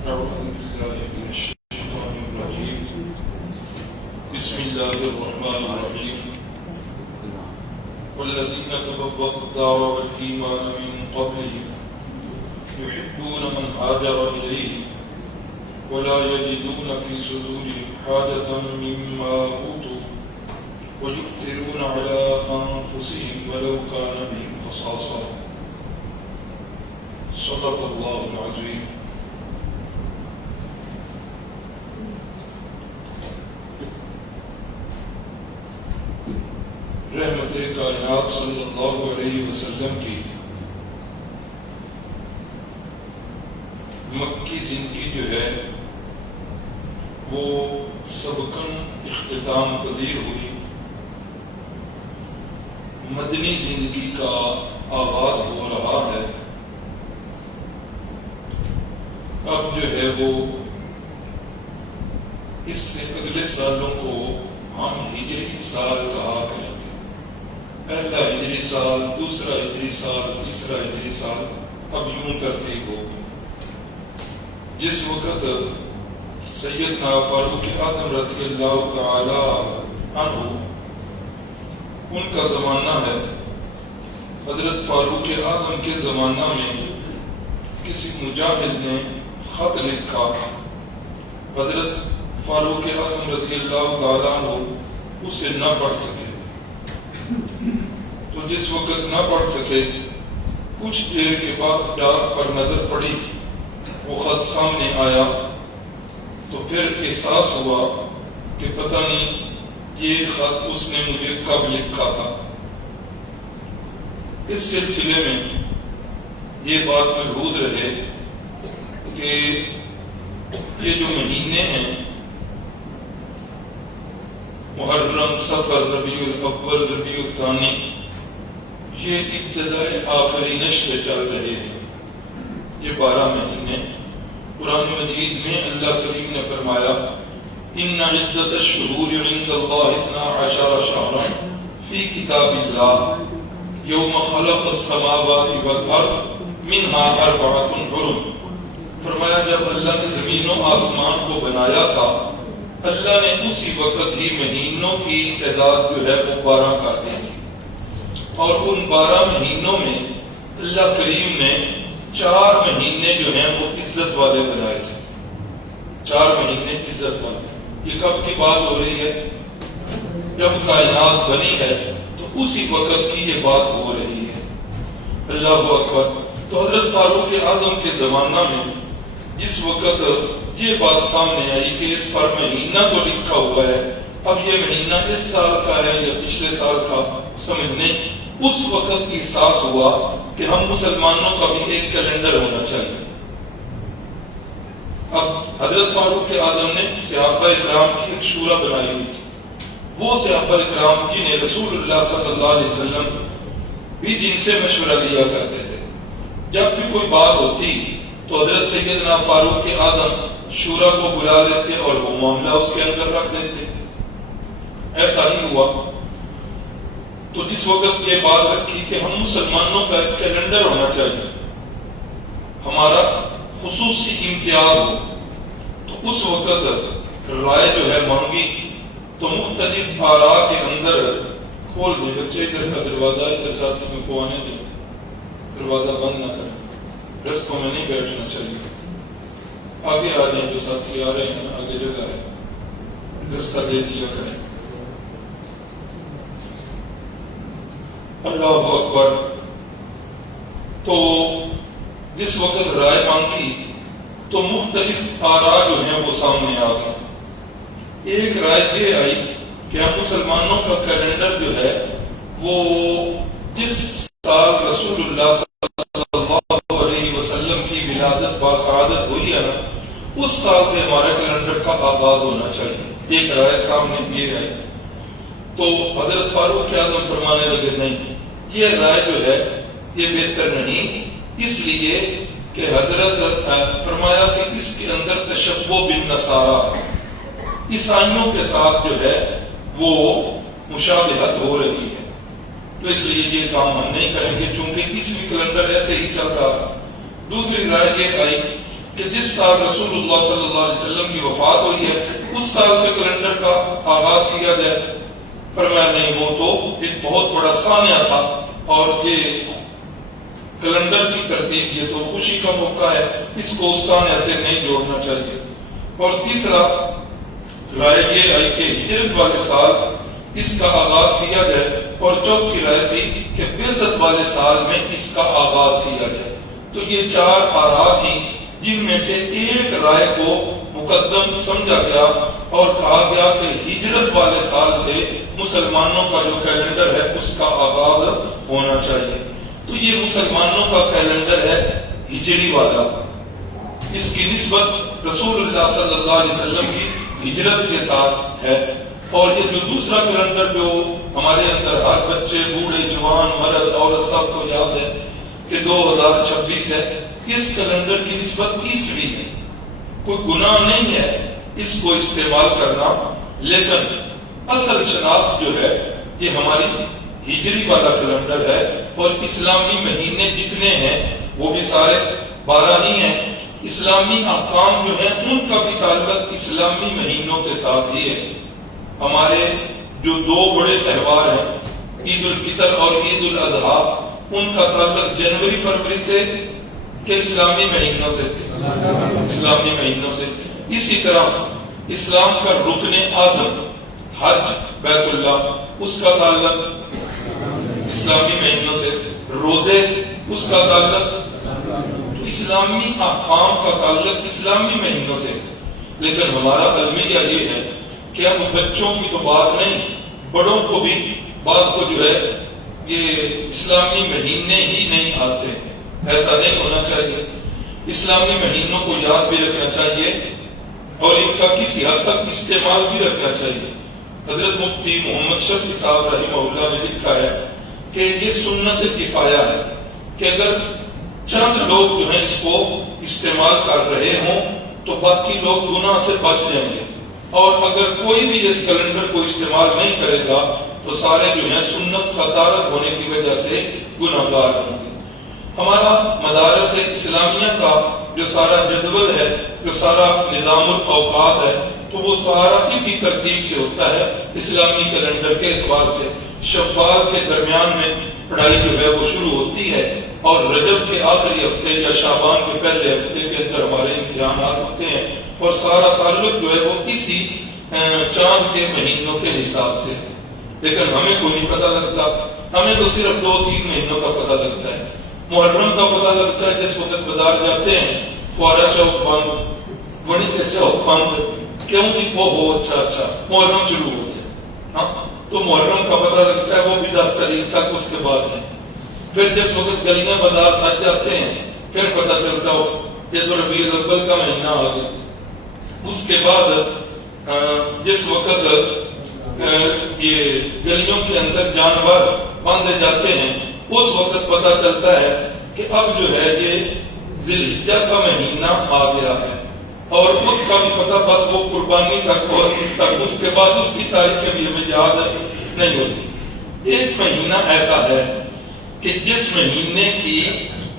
أعوذ بالله من الشيطان الرجيم بسم الله الرحمن الرحيم والذين تبوأوا الدار والإيمان من قبلهم يحبون من هاجر إليهم ولا يجدون في صدورهم حاجة مما أوتوا ويؤثرون على أنفسهم ولو كان بهم خصاصة صدق الله العظيم. رحمت کائنات صلی اللہ علیہ وسلم کی مکی زندگی جو ہے وہ سبقاً اختتام پذیر ہوئی. مدنی زندگی کا آغاز ہو رہا ہے. اب جو ہے وہ اس سے اگلے سالوں کو ہم ہجری سال کہا کریں گے. پہلا ہجری سال، دوسرا ہجری سال، تیسرا ہجری سال، اب یوں ترتیب ہوگی. جس وقت سیدنا فاروق اعظم رضی اللہ تعالی عنہ ان کا زمانہ ہے. حضرت فاروق اعظم کے زمانہ میں کسی مجاہد نے خط لکھا. حضرت فاروق اعظم رضی اللہ تعالی عنہ اسے نہ پڑھ سکے. تو جس وقت نہ پڑھ سکے کچھ دیر کے بعد ڈاک پر نظر پڑی، وہ خط سامنے آیا تو پھر احساس ہوا کہ پتہ نہیں یہ خط اس نے مجھے کب لکھا تھا. اس سلسلے میں یہ بات محفوظ رہے کہ یہ جو مہینے ہیں محرم، صفر، ربیع الاول، ربیع الثانی، یہ ابتدائی آخری نشر چل رہے ہیں. یہ 12 مہینے قرآن مجید میں اللہ کریم نے فرمایا ان عدت الشہور عند اللہ 12 شہرا فی کتاب اللہ یوم خلق السماوات والارض منها 4 حرم. فرمایا جب اللہ نے زمین و آسمان کو بنایا تھا، اللہ نے اسی وقت ہی مہینوں کی تعداد جو ہے وہ 12 کر دی تھی. اور ان 12 مہینوں میں اللہ کریم نے 4 مہینے جو ہیں وہ عزت والے بنائے تھے. 4 مہینے عزت والے. یہ کب کی بات ہو رہی ہے؟ جب کائنات بنی ہے تو اسی وقت کی یہ بات ہو رہی ہے. اللہ اکبر. تو حضرت فاروق اعظم کے زمانہ میں جس وقت یہ بات سامنے آئی کہ اس پر مہینہ تو لکھا ہوا ہے، اب یہ مہینہ اس سال کا ہے یا پچھلے سال کا سمجھنے، اس وقت احساس ہوا کہ ہم مسلمانوں کا بھی ایک کیلنڈر ہونا چاہیے. اب حضرت فاروق اعظم نے صحابہ اکرام کی ایک شورا بنائی ہوئی تھی. وہ صحابہ اکرام جنہیں رسول اللہ صلی اللہ علیہ وسلم بھی جن سے مشورہ لیا کرتے تھے، جب بھی کوئی بات ہوتی تو حضرت سیدنا فاروق اعظم شورا کو بلا لیتے اور وہ معاملہ اس کے اندر رکھ دیتے. ایسا ہی ہوا. تو جس وقت یہ بات رکھی کہ ہم مسلمانوں کا ایک کیلنڈر ہونا چاہیے، ہمارا خصوصی امتیاز ہو، تو اس وقت رائے جو ہے مانگی. تو مختلف آراء کے اندر کھول دیں. بچے ادھر کا دروازہ ادھر ساتھی میں کو آنے دیں، دروازہ بند نہ کریں. رستوں میں نہیں بیٹھنا چاہیے. آگے آ جائیں، جو ساتھی آ رہے ہیں آگے جگہ ہے، رستہ دے دیا کریں. اللہ اکبر. تو جس وقت رائے مانگی تو مختلف آراء جو ہیں وہ سامنے آ گئی. ایک رائے یہ آئی کہ ہم مسلمانوں کا کیلنڈر جو ہے وہ جس سال رسول اللہ صلی اللہ علیہ وسلم کی ولادت باسعادت ہوئی ہے نا، اس سال سے ہمارے کیلنڈر کا آغاز ہونا چاہیے. ایک رائے سامنے یہ ہے. تو حضرت فاروق اعظم فرمانے لگے نہیں، یہ رائے جو ہے یہ بہتر نہیں، اس لیے کہ حضرت فرمایا کہ اس کے اندر تشبہ بالنصارى، عیسائیوں کے ساتھ جو ہے وہ مشابہت ہو رہی ہے. تو اس لیے یہ کام ہم نہیں کریں گے چونکہ عیسوی کیلنڈر ایسے ہی چل رہا. دوسری رائے یہ آئی کہ جس سال رسول اللہ صلی اللہ علیہ وسلم کی وفات ہوئی ہے اس سال سے کیلنڈر کا آغاز کیا جائے. فرمایا نہیں، وہ تو ایک بہت بڑا سانحہ تھا اور یہ کیلنڈر کی ترتیب یہ تو خوشی کا موقع ہے، اس کو اس سانحہ سے نہیں جوڑنا چاہیے. اور تیسرا رائے یہ آئی کہ ہجرت والے سال اس کا آغاز کیا جائے، اور چوتھی رائے تھی کہ بعثت والے سال میں اس کا آغاز کیا جائے. تو یہ 4 آراء تھی جن میں سے ایک رائے کو مقدم سمجھا گیا اور کہا گیا کہ ہجرت والے سال سے مسلمانوں کا جو کیلنڈر ہے اس کا آغاز ہونا چاہیے. تو یہ مسلمانوں کا کیلنڈر ہے ہجری والا، اس کی نسبت رسول اللہ صلی اللہ علیہ وسلم کی ہجرت کے ساتھ ہے. اور یہ جو دوسرا کیلنڈر جو ہمارے اندر ہر بچے، بوڑھے، جوان، مرد، عورت سب کو یاد ہے کہ 2026 ہے، اس کیلنڈر کی نسبت عیسوی ہے. کوئی گناہ نہیں ہے اس کو استعمال کرنا، لیکن اصل شناخت جو ہے یہ ہماری ہجری والا کیلنڈر ہے. اور اسلامی مہینے جتنے ہیں وہ بھی سارے 12 ہی ہیں. اسلامی احکام جو ہیں ان کا بھی تعلق اسلامی مہینوں کے ساتھ ہی ہے. ہمارے جو 2 بڑے تہوار ہیں عید الفطر اور عید الاضحیٰ، ان کا تعلق جنوری فروری سے کہ اسلامی مہینوں سے، اسلامی مہینوں سے. اسی طرح اسلام کا رکن اعظم حج بیت اللہ، اس کا تعلق اسلامی مہینوں سے. روزے اس کا تعلق، تو اسلامی احکام کا تعلق اسلامی مہینوں سے. لیکن ہمارا المیہ یہ ہے کہ اب بچوں کی تو بات نہیں، بڑوں کو بھی بعض کو جو ہے یہ اسلامی مہینے ہی نہیں آتے. ایسا نہیں ہونا چاہیے. اسلامی مہینوں کو یاد بھی رکھنا چاہیے اور ان کا کسی حد تک استعمال بھی رکھنا چاہیے. حضرت مفتی محمد شفیع صاحب رحمہ اللہ نے لکھا ہے کہ یہ سنت کفایہ ہے کہ اگر چند لوگ جو ہیں اس کو استعمال کر رہے ہوں تو باقی لوگ گناہ سے بچ جائیں گے، اور اگر کوئی بھی اس کیلنڈر کو استعمال نہیں کرے گا تو سارے جو ہیں سنت کا تارک ہونے کی وجہ سے گناہ گار ہوں گے. ہمارا مدارس اسلامیہ کا جو سارا جدول ہے، جو سارا نظام الاوقات ہے، تو وہ سارا اسی ترتیب سے ہوتا ہے اسلامی کیلنڈر کے اعتبار سے. شوال کے درمیان میں پڑھائی جو ہے وہ شروع ہوتی ہے اور رجب کے آخری ہفتے یا شعبان کے پہلے ہفتے کے اندر ہمارے امتحانات ہوتے ہیں، اور سارا تعلق جو ہے وہ اسی چاند کے مہینوں کے حساب سے. لیکن ہمیں کوئی نہیں پتہ لگتا، ہمیں تو صرف 2-3 مہینوں کا پتہ لگتا ہے. محرم کا پتہ لگتا ہے جس وقت بازار جاتے ہیں فوارہ چوک بند، بڑی کے چوک بند، کیوں کہ وہ ہو اچھا محرم شروع ہو گیا. ہاں تو محرم کا پتہ لگتا ہے وہ بھی 10 تاریخ تک، اس کے بعد میں پھر جس وقت گلیاں بازار سج جاتے ہیں پھر پتہ چلتا ہو یہ تو ربیع الاول کا مہینہ آ گیا. اس کے بعد جس وقت یہ گلیوں کے اندر جانور باندھے جاتے ہیں اس وقت پتہ چلتا ہے کہ اب جو ہے یہ ذی الحجہ کا مہینہ آ گیا ہے، اور اس کا بھی پتہ بس وہ قربانی تک اور عید تک، اس کے بعد اس کی تاریخیں بھی ہمیں یاد نہیں ہوتی. ایک مہینہ ایسا ہے کہ جس مہینے کی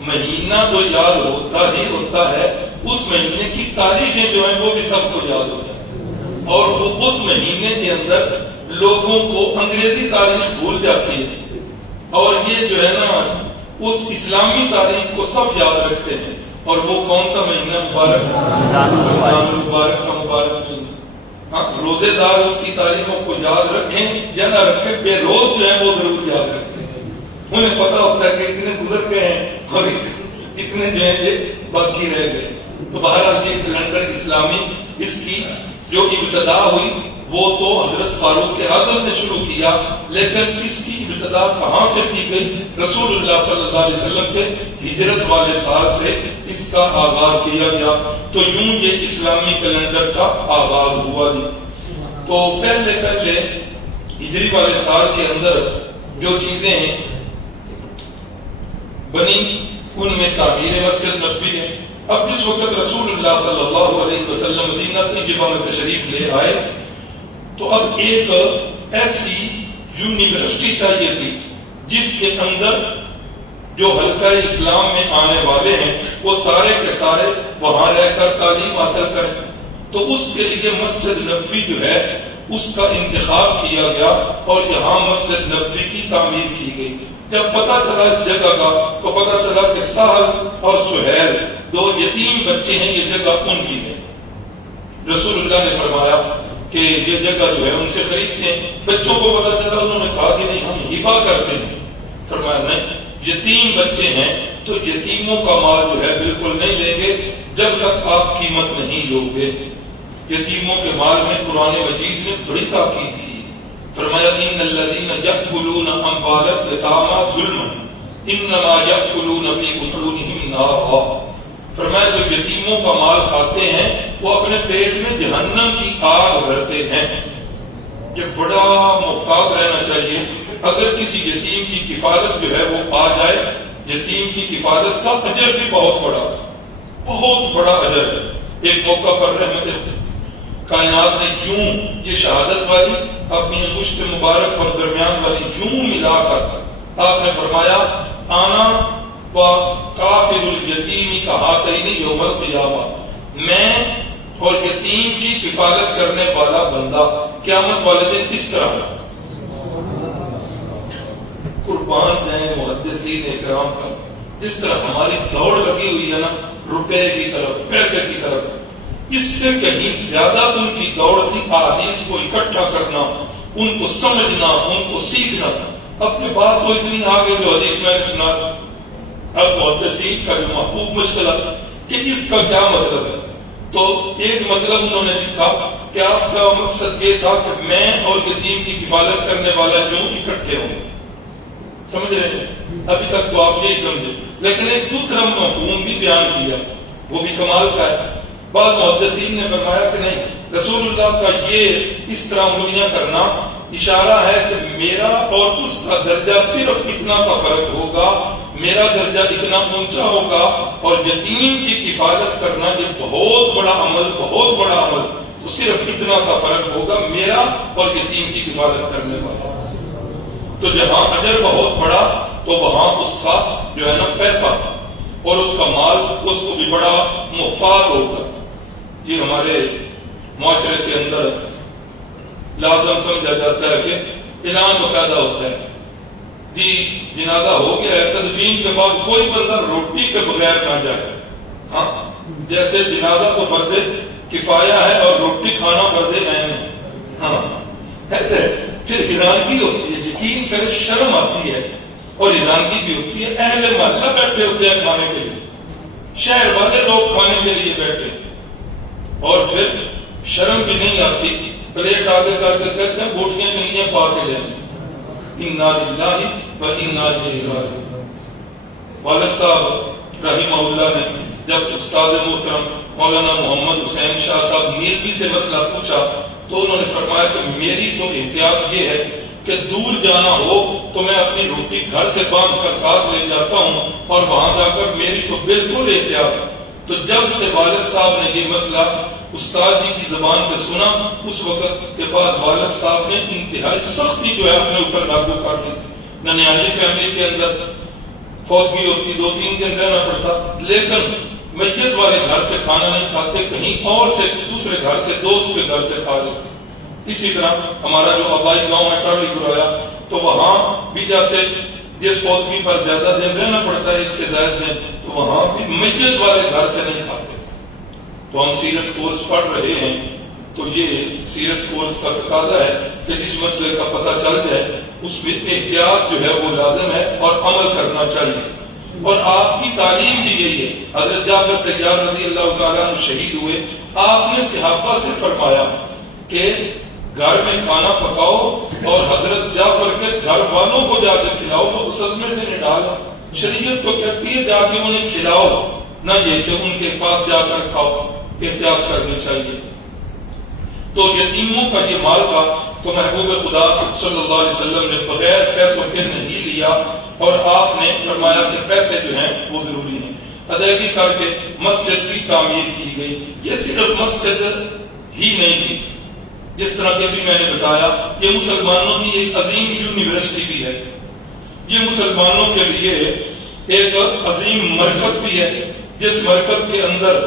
مہینہ تو یاد ہوتا ہی ہوتا ہے، اس مہینے کی تاریخیں جو ہیں وہ بھی سب کو یاد ہو جاتی، اور وہ اس مہینے کے اندر لوگوں کو انگریزی تاریخ بھول جاتی ہے، اور یہ جو ہے نا اس اسلامی تاریخ کو سب یاد رکھتے ہیں. اور وہ کون سا مہینہ مبارک؟ رمضان المبارک کا مبارک مہینہ. ہاں روزے دار اس کی تاریخوں کو یاد رکھیں یا نہ رکھیں، بے روز جو ہے وہ ضرور یاد رکھتے ہیں. انہیں پتا ہوتا ہے کہ اتنے گزر گئے ہیں اور اتنے جو ہیں یہ باقی رہ گئے. تو بہرحال یہ کیلنڈر اسلامی، اس کی جو ابتدا ہوئی وہ تو حضرت فاروق اعظم نے شروع کیا، لیکن اس کی ابتدا کہاں سے کی گئی؟ رسول اللہ صلی اللہ علیہ وسلم کے ہجرت والے سال سے اس کا آغاز کیا گیا. تو یوں یہ اسلامی کیلنڈر کا آغاز ہوا. تو پہلے ہجری والے سال کے اندر جو چیزیں بنی ان میں تعمیر مسجد نبوی ہے. اب جس وقت رسول اللہ صلی اللہ علیہ وسلم مدینہ طیبہ میں تشریف لے آئے تو اب ایک ایسی یونیورسٹی چاہیے تھی جس کے اندر جو حلقہ اسلام میں آنے والے ہیں وہ سارے کے سارے وہاں رہ کر تعلیم حاصل کریں. تو اس کے لیے مسجد نبوی جو ہے اس کا انتخاب کیا گیا اور یہاں مسجد نبوی کی تعمیر کی گئی. جب پتہ چلا اس جگہ کا تو پتہ چلا کہ سہل اور سہیل دو یتیم بچے ہیں, یہ جگہ ان کی ہے. رسول اللہ نے فرمایا کہ یہ جگہ جو ہے ان سے خریدتے ہیں. بچوں کو پتہ چلا, انہوں نے کہا کہ نہیں ہم ہبہ کرتے ہیں. فرمایا نہیں, یتیم بچے ہیں تو یتیموں کا مال جو ہے بالکل نہیں لیں گے جب تک آپ قیمت نہیں لو گے. یتیموں کے مال میں قرآن مجید نے بڑی تاکید کی. فرمایا ان الذین یأکلون اموال الیتامی ظلما انما یأکلون فی بطونہم نارا. فرمایا جو یتیموں کا مال کھاتے ہیں وہ اپنے پیٹ میں جہنم کی آگ بھرتے ہیں. یہ بڑا محتاط رہنا چاہیے. اگر کسی یتیم کی کفالت جو ہے وہ آ جائے, یتیم کی کفالت کا اجر بھی بہت بڑا اجر ہے. ایک موقع پر رحمت کائنات نے یوں یہ شہادت والی اپنی انگشت مبارک اور درمیان والی یوں ملا کر آپ نے فرمایا آنا و کافر الیتیم کہاتین یوم القیامہ, میں اور یتیم کی کفالت کرنے والا بندہ قیامت والے دن اس طرح. قربان دیں محدثین اکرام کا, جس طرح ہماری دوڑ لگی ہوئی ہے نا روپے کی طرف, پیسے کی طرف, اس سے کہیں زیادہ ان کی دوڑ تھی احادیث کو اکٹھا کرنا, ان کو سمجھنا, ان کو سیکھنا. اب کی بات تو اتنی آگے جو حدیث میں نے سنا, اب محدثین کا جو محبوب مشکلہ کہ اس کا کیا مطلب ہے. تو ایک مطلب انہوں نے لکھا کہ آپ کا مقصد یہ تھا کہ میں اور یتیم کی کفالت کرنے والا جو اکٹھے ہوں. سمجھ رہے ہیں, ابھی تک تو آپ یہی سمجھے, لیکن ایک دوسرا مفہوم بھی بیان کیا, وہ بھی کمال کا ہے. بعض محدثین نے فرمایا کہ نہیں, رسول اللہ کا یہ اس طرح انگلیاں کرنا اشارہ ہے کہ میرا اور اس کا درجہ صرف اتنا سا فرق ہوگا, میرا درجہ اتنا اونچا ہوگا اور یتیم کی کفالت کرنا یہ بہت بڑا عمل, بہت بڑا عمل, تو صرف اتنا سا فرق ہوگا میرا اور یتیم کی کفالت کرنے والا. تو جہاں اجر بہت بڑا تو وہاں اس کا جو ہے نا پیسہ اور اس کا مال اس کو بھی بڑا محتاط ہوگا. یہ ہمارے معاشرے کے اندر لازم سمجھا جاتا ہے کہ اعلان پیدا ہوتا ہے جی جنازہ ہو گیا ہے, تدفین کے بعد کوئی بندہ روٹی کے بغیر نہ جائے. ہاں جیسے جنازہ تو فرض کفایہ ہے اور روٹی کھانا فرض عین ہے. ہاں ایسے پھر حیرانگی ہوتی ہے, یقین کرے شرم آتی ہے اور حیرانگی بھی ہوتی ہے. اہل محلہ بیٹھے ہوتے ہیں کھانے کے لیے, شہر والے لوگ کھانے کے لیے بیٹھے, اور پھر شرم بھی نہیں آتی, پلیٹ آگے کر کے کہتے ہیں بوٹیاں چنگیاں پا کے لے آئیں. انا للہ و انا الیہ راجعون. والد صاحب رحمہ اللہ نے جب استاد محترم مولانا محمد حسین شاہ صاحب میرکی سے مسئلہ پوچھا تو انہوں نے فرمایا کہ میری تو احتیاط یہ ہے کہ دور جانا ہو تو میں اپنی روٹی گھر سے باندھ کر ساتھ لے جاتا ہوں اور وہاں جا کر میری تو بالکل احتیاط ہے. تو جب سے والد صاحب نے یہ مسئلہ استاد جی کی زبان سے سنا, اس وقت کے بعد والد صاحب نے انتہائی سختی جو ہے اپنے اوپر لاگو کر دی. ننیالی فیملی کے اندر فوتگی ہوتی 2-3 دن رہنا پڑتا, لیکن میت والے گھر سے کھانا نہیں کھاتے, کہیں اور سے دوسرے گھر سے دوست کے گھر سے کھا لیتے. اسی طرح ہمارا جو آبائی گاؤں ہے ٹالی گرایا تو وہاں بھی جاتے, جس فوتگی پر زیادہ دن رہنا پڑتا ہے 1 سے زائد دن, تو وہاں بھی میت والے گھر سے نہیں کھاتے. تو ہم سیرت کورس پڑھ رہے ہیں تو یہ سیرت کورس کا تقاضا ہے کہ جس مسئلے کا پتہ چل جائے اس میں احتیاط جو ہے وہ لازم ہے اور عمل کرنا چاہیے. اور آپ کی تعلیم بھی یہی ہے. حضرت جعفر طیار رضی اللہ تعالیٰ عنہ شہید ہوئے, آپ نے صحابہ سے فرمایا کہ گھر میں کھانا پکاؤ اور حضرت جعفر کے گھر والوں کو جا کے کھلاؤ. وہ صدمے سے نڈالا, شریعت تو کہتی ہے جا کے انہیں کھلاؤ, نہ یہ کہ ان کے پاس جا کر کھاؤ. احتیاط کرنی چاہیے. تو یتیموں کا یہ مال تھا تو محبوب خدا صلی اللہ علیہ وسلم نے بغیر پیسوں کے نہیں لیا, اور آپ نے فرمایا کہ پیسے جو ہیں وہ ضروری ہیں. ادائیگی کر کے مسجد کی تعمیر کی گئی. یہ صرف مسجد ہی نہیں تھی, جس طرح کہ بھی میں نے بتایا یہ مسلمانوں کی ایک عظیم یونیورسٹی بھی ہے. یہ مسلمانوں کے لیے ایک عظیم مرکز بھی ہے جس مرکز کے اندر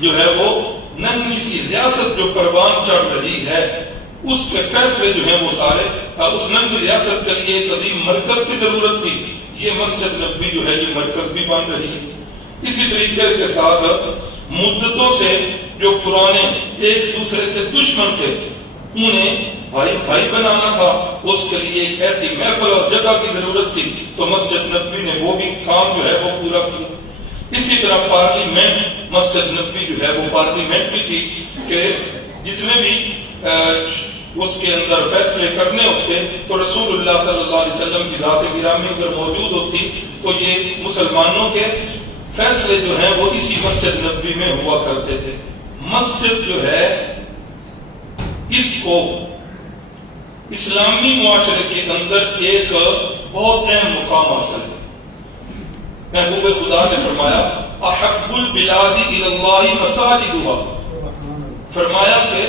جو ہے وہ ننھی سی ریاست جو پروان چڑھ رہی ہے اس کے فیصلے جو ہیں وہ سارے اس ننھی ریاست کے لیے ایک عظیم مرکز کی ضرورت تھی. یہ مسجد نبوی جو ہے یہ مرکز بھی بن رہی ہے. اسی طریقے کے ساتھ مدتوں سے جو پرانے ایک دوسرے کے دشمن تھے انہیں بھائی بھائی بنانا تھا, اس کے لیے ایک ایسی محفل اور جگہ کی ضرورت تھی تو مسجد نبوی نے وہ بھی کام جو ہے وہ پورا کیا. اسی طرح پارلیمنٹ مسجد نبوی جو ہے وہ پارلیمنٹ بھی تھی کہ جتنے بھی اس کے اندر فیصلے کرنے ہوتے تو رسول اللہ صلی اللہ علیہ وسلم کی ذات گرامی اگر موجود ہوتی تو یہ مسلمانوں کے فیصلے جو ہیں وہ اسی مسجد نبوی میں ہوا کرتے تھے. مسجد جو ہے اس کو اسلامی معاشرے کے اندر ایک بہت اہم مقام حاصل ہے. محبوب خدا نے فرمایا احب البلاد الی اللہ مساجدها, فرمایا کہ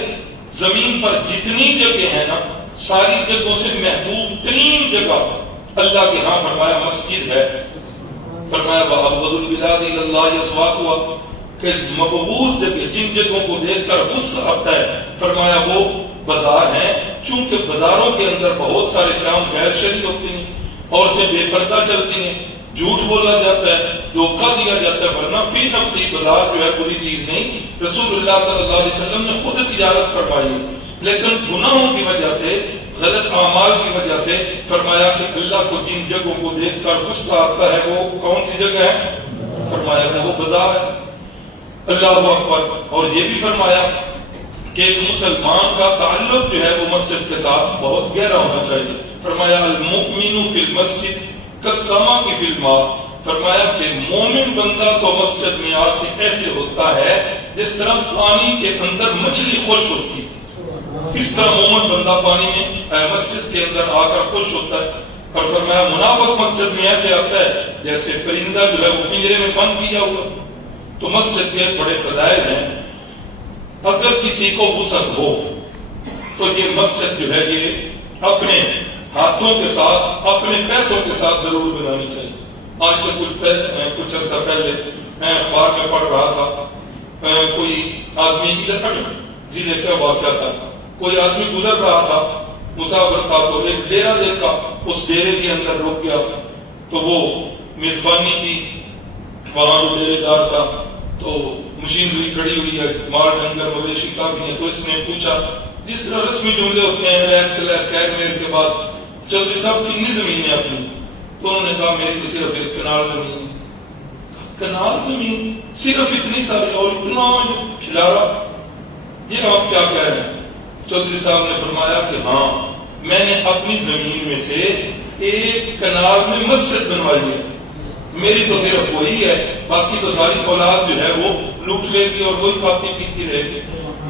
زمین پر جتنی جگہ ہیں نا ساری جگہوں سے محبوب ترین جگہ اللہ کے ہاں فرمایا مسجد ہے. فرمایا وَأَبْغَضُ الْبِلَادِ إِلَى اللَّهِ أَسْوَاقُهَا, کہ مبغوض جگہ جن جگہوں کو دیکھ کر غصہ آتا ہے فرمایا وہ بازار ہیں, چونکہ بازاروں کے اندر بہت سارے کام غیر شرعی ہوتے ہیں, عورتیں بے پردہ چلتی ہیں, جھوٹ بولا جاتا ہے, دھوکہ دیا جاتا ہے, ورنہ فی نفسی بازار جو ہے بری چیز نہیں. رسول اللہ صلی اللہ علیہ وسلم نے خود تجارت فرمائی لیکن گناہوں کی وجہ سے غلط اعمال کی وجہ سے فرمایا کہ اللہ کو جن جگہوں کو دیکھ کر غصہ آتا ہے وہ کون سی جگہ ہے, فرمایا کہ وہ بازار ہے. اللہ اکبر. اور یہ بھی فرمایا کہ ایک مسلمان کا تعلق جو ہے وہ مسجد کے ساتھ بہت گہرا ہونا چاہیے. فرمایا المؤمن فی المسجد کالسماء فی الماء, فرمایا کہ مومن بندہ تو مسجد میں آ کے ایسے ہوتا ہے جس طرح پانی کے اندر مچھلی خوش ہوتی ہے, اس طرح مومن بندہ پانی میں مسجد کے اندر آ کر خوش ہوتا ہے. اور فرمایا منافق مسجد میں ایسے آتا ہے جیسے پرندہ جو ہے وہ پنجرے میں بند کیا ہوا. تو مسجد کے بڑے فضائل ہیں. اگر کسی کو وسعت ہو تو یہ مسجد جو ہے یہ اپنے ہاتھوں کے ساتھ اپنے پیسوں کے ساتھ ضرور بنانی چاہیے. آج سے کچھ عرصہ پہلے میں اخبار میں پڑھ رہا تھا, کوئی آدمی ادھر ضلع کا واقعہ تھا, کوئی آدمی گزر رہا تھا, مسافر تھا, تو ایک ڈیرا دیکھا, اس ڈیرے کے اندر رک گیا تو وہ میزبانی کی. وہاں جو ڈیرے دار تھا تو مشینری کھڑی ہوئی ہے, مال ڈنگر مویشی کافی ہیں, تو اس نے پوچھا جس طرح رسمی جملے ہوتے ہیں ریت صلاح خیر میل کے بعد, چودھری صاحب کتنی زمین ہے اپنی؟ تو انہوں نے کہا میری تو صرف ایک کنال زمین. کنال زمین صرف اتنی ساری اور اتنا کھلا رہا, یہ آپ کیا کہہ رہے ہیں؟ چودھری صاحب نے فرمایا کہ ہاں میں نے اپنی زمین میں سے ایک کنال میں مسجد بنوائی ہے, میری تو صرف وہی ہے, باقی تو ساری اولاد جو ہے وہ لوٹ لے گی اور وہی کھاتی پیتی رہے گی.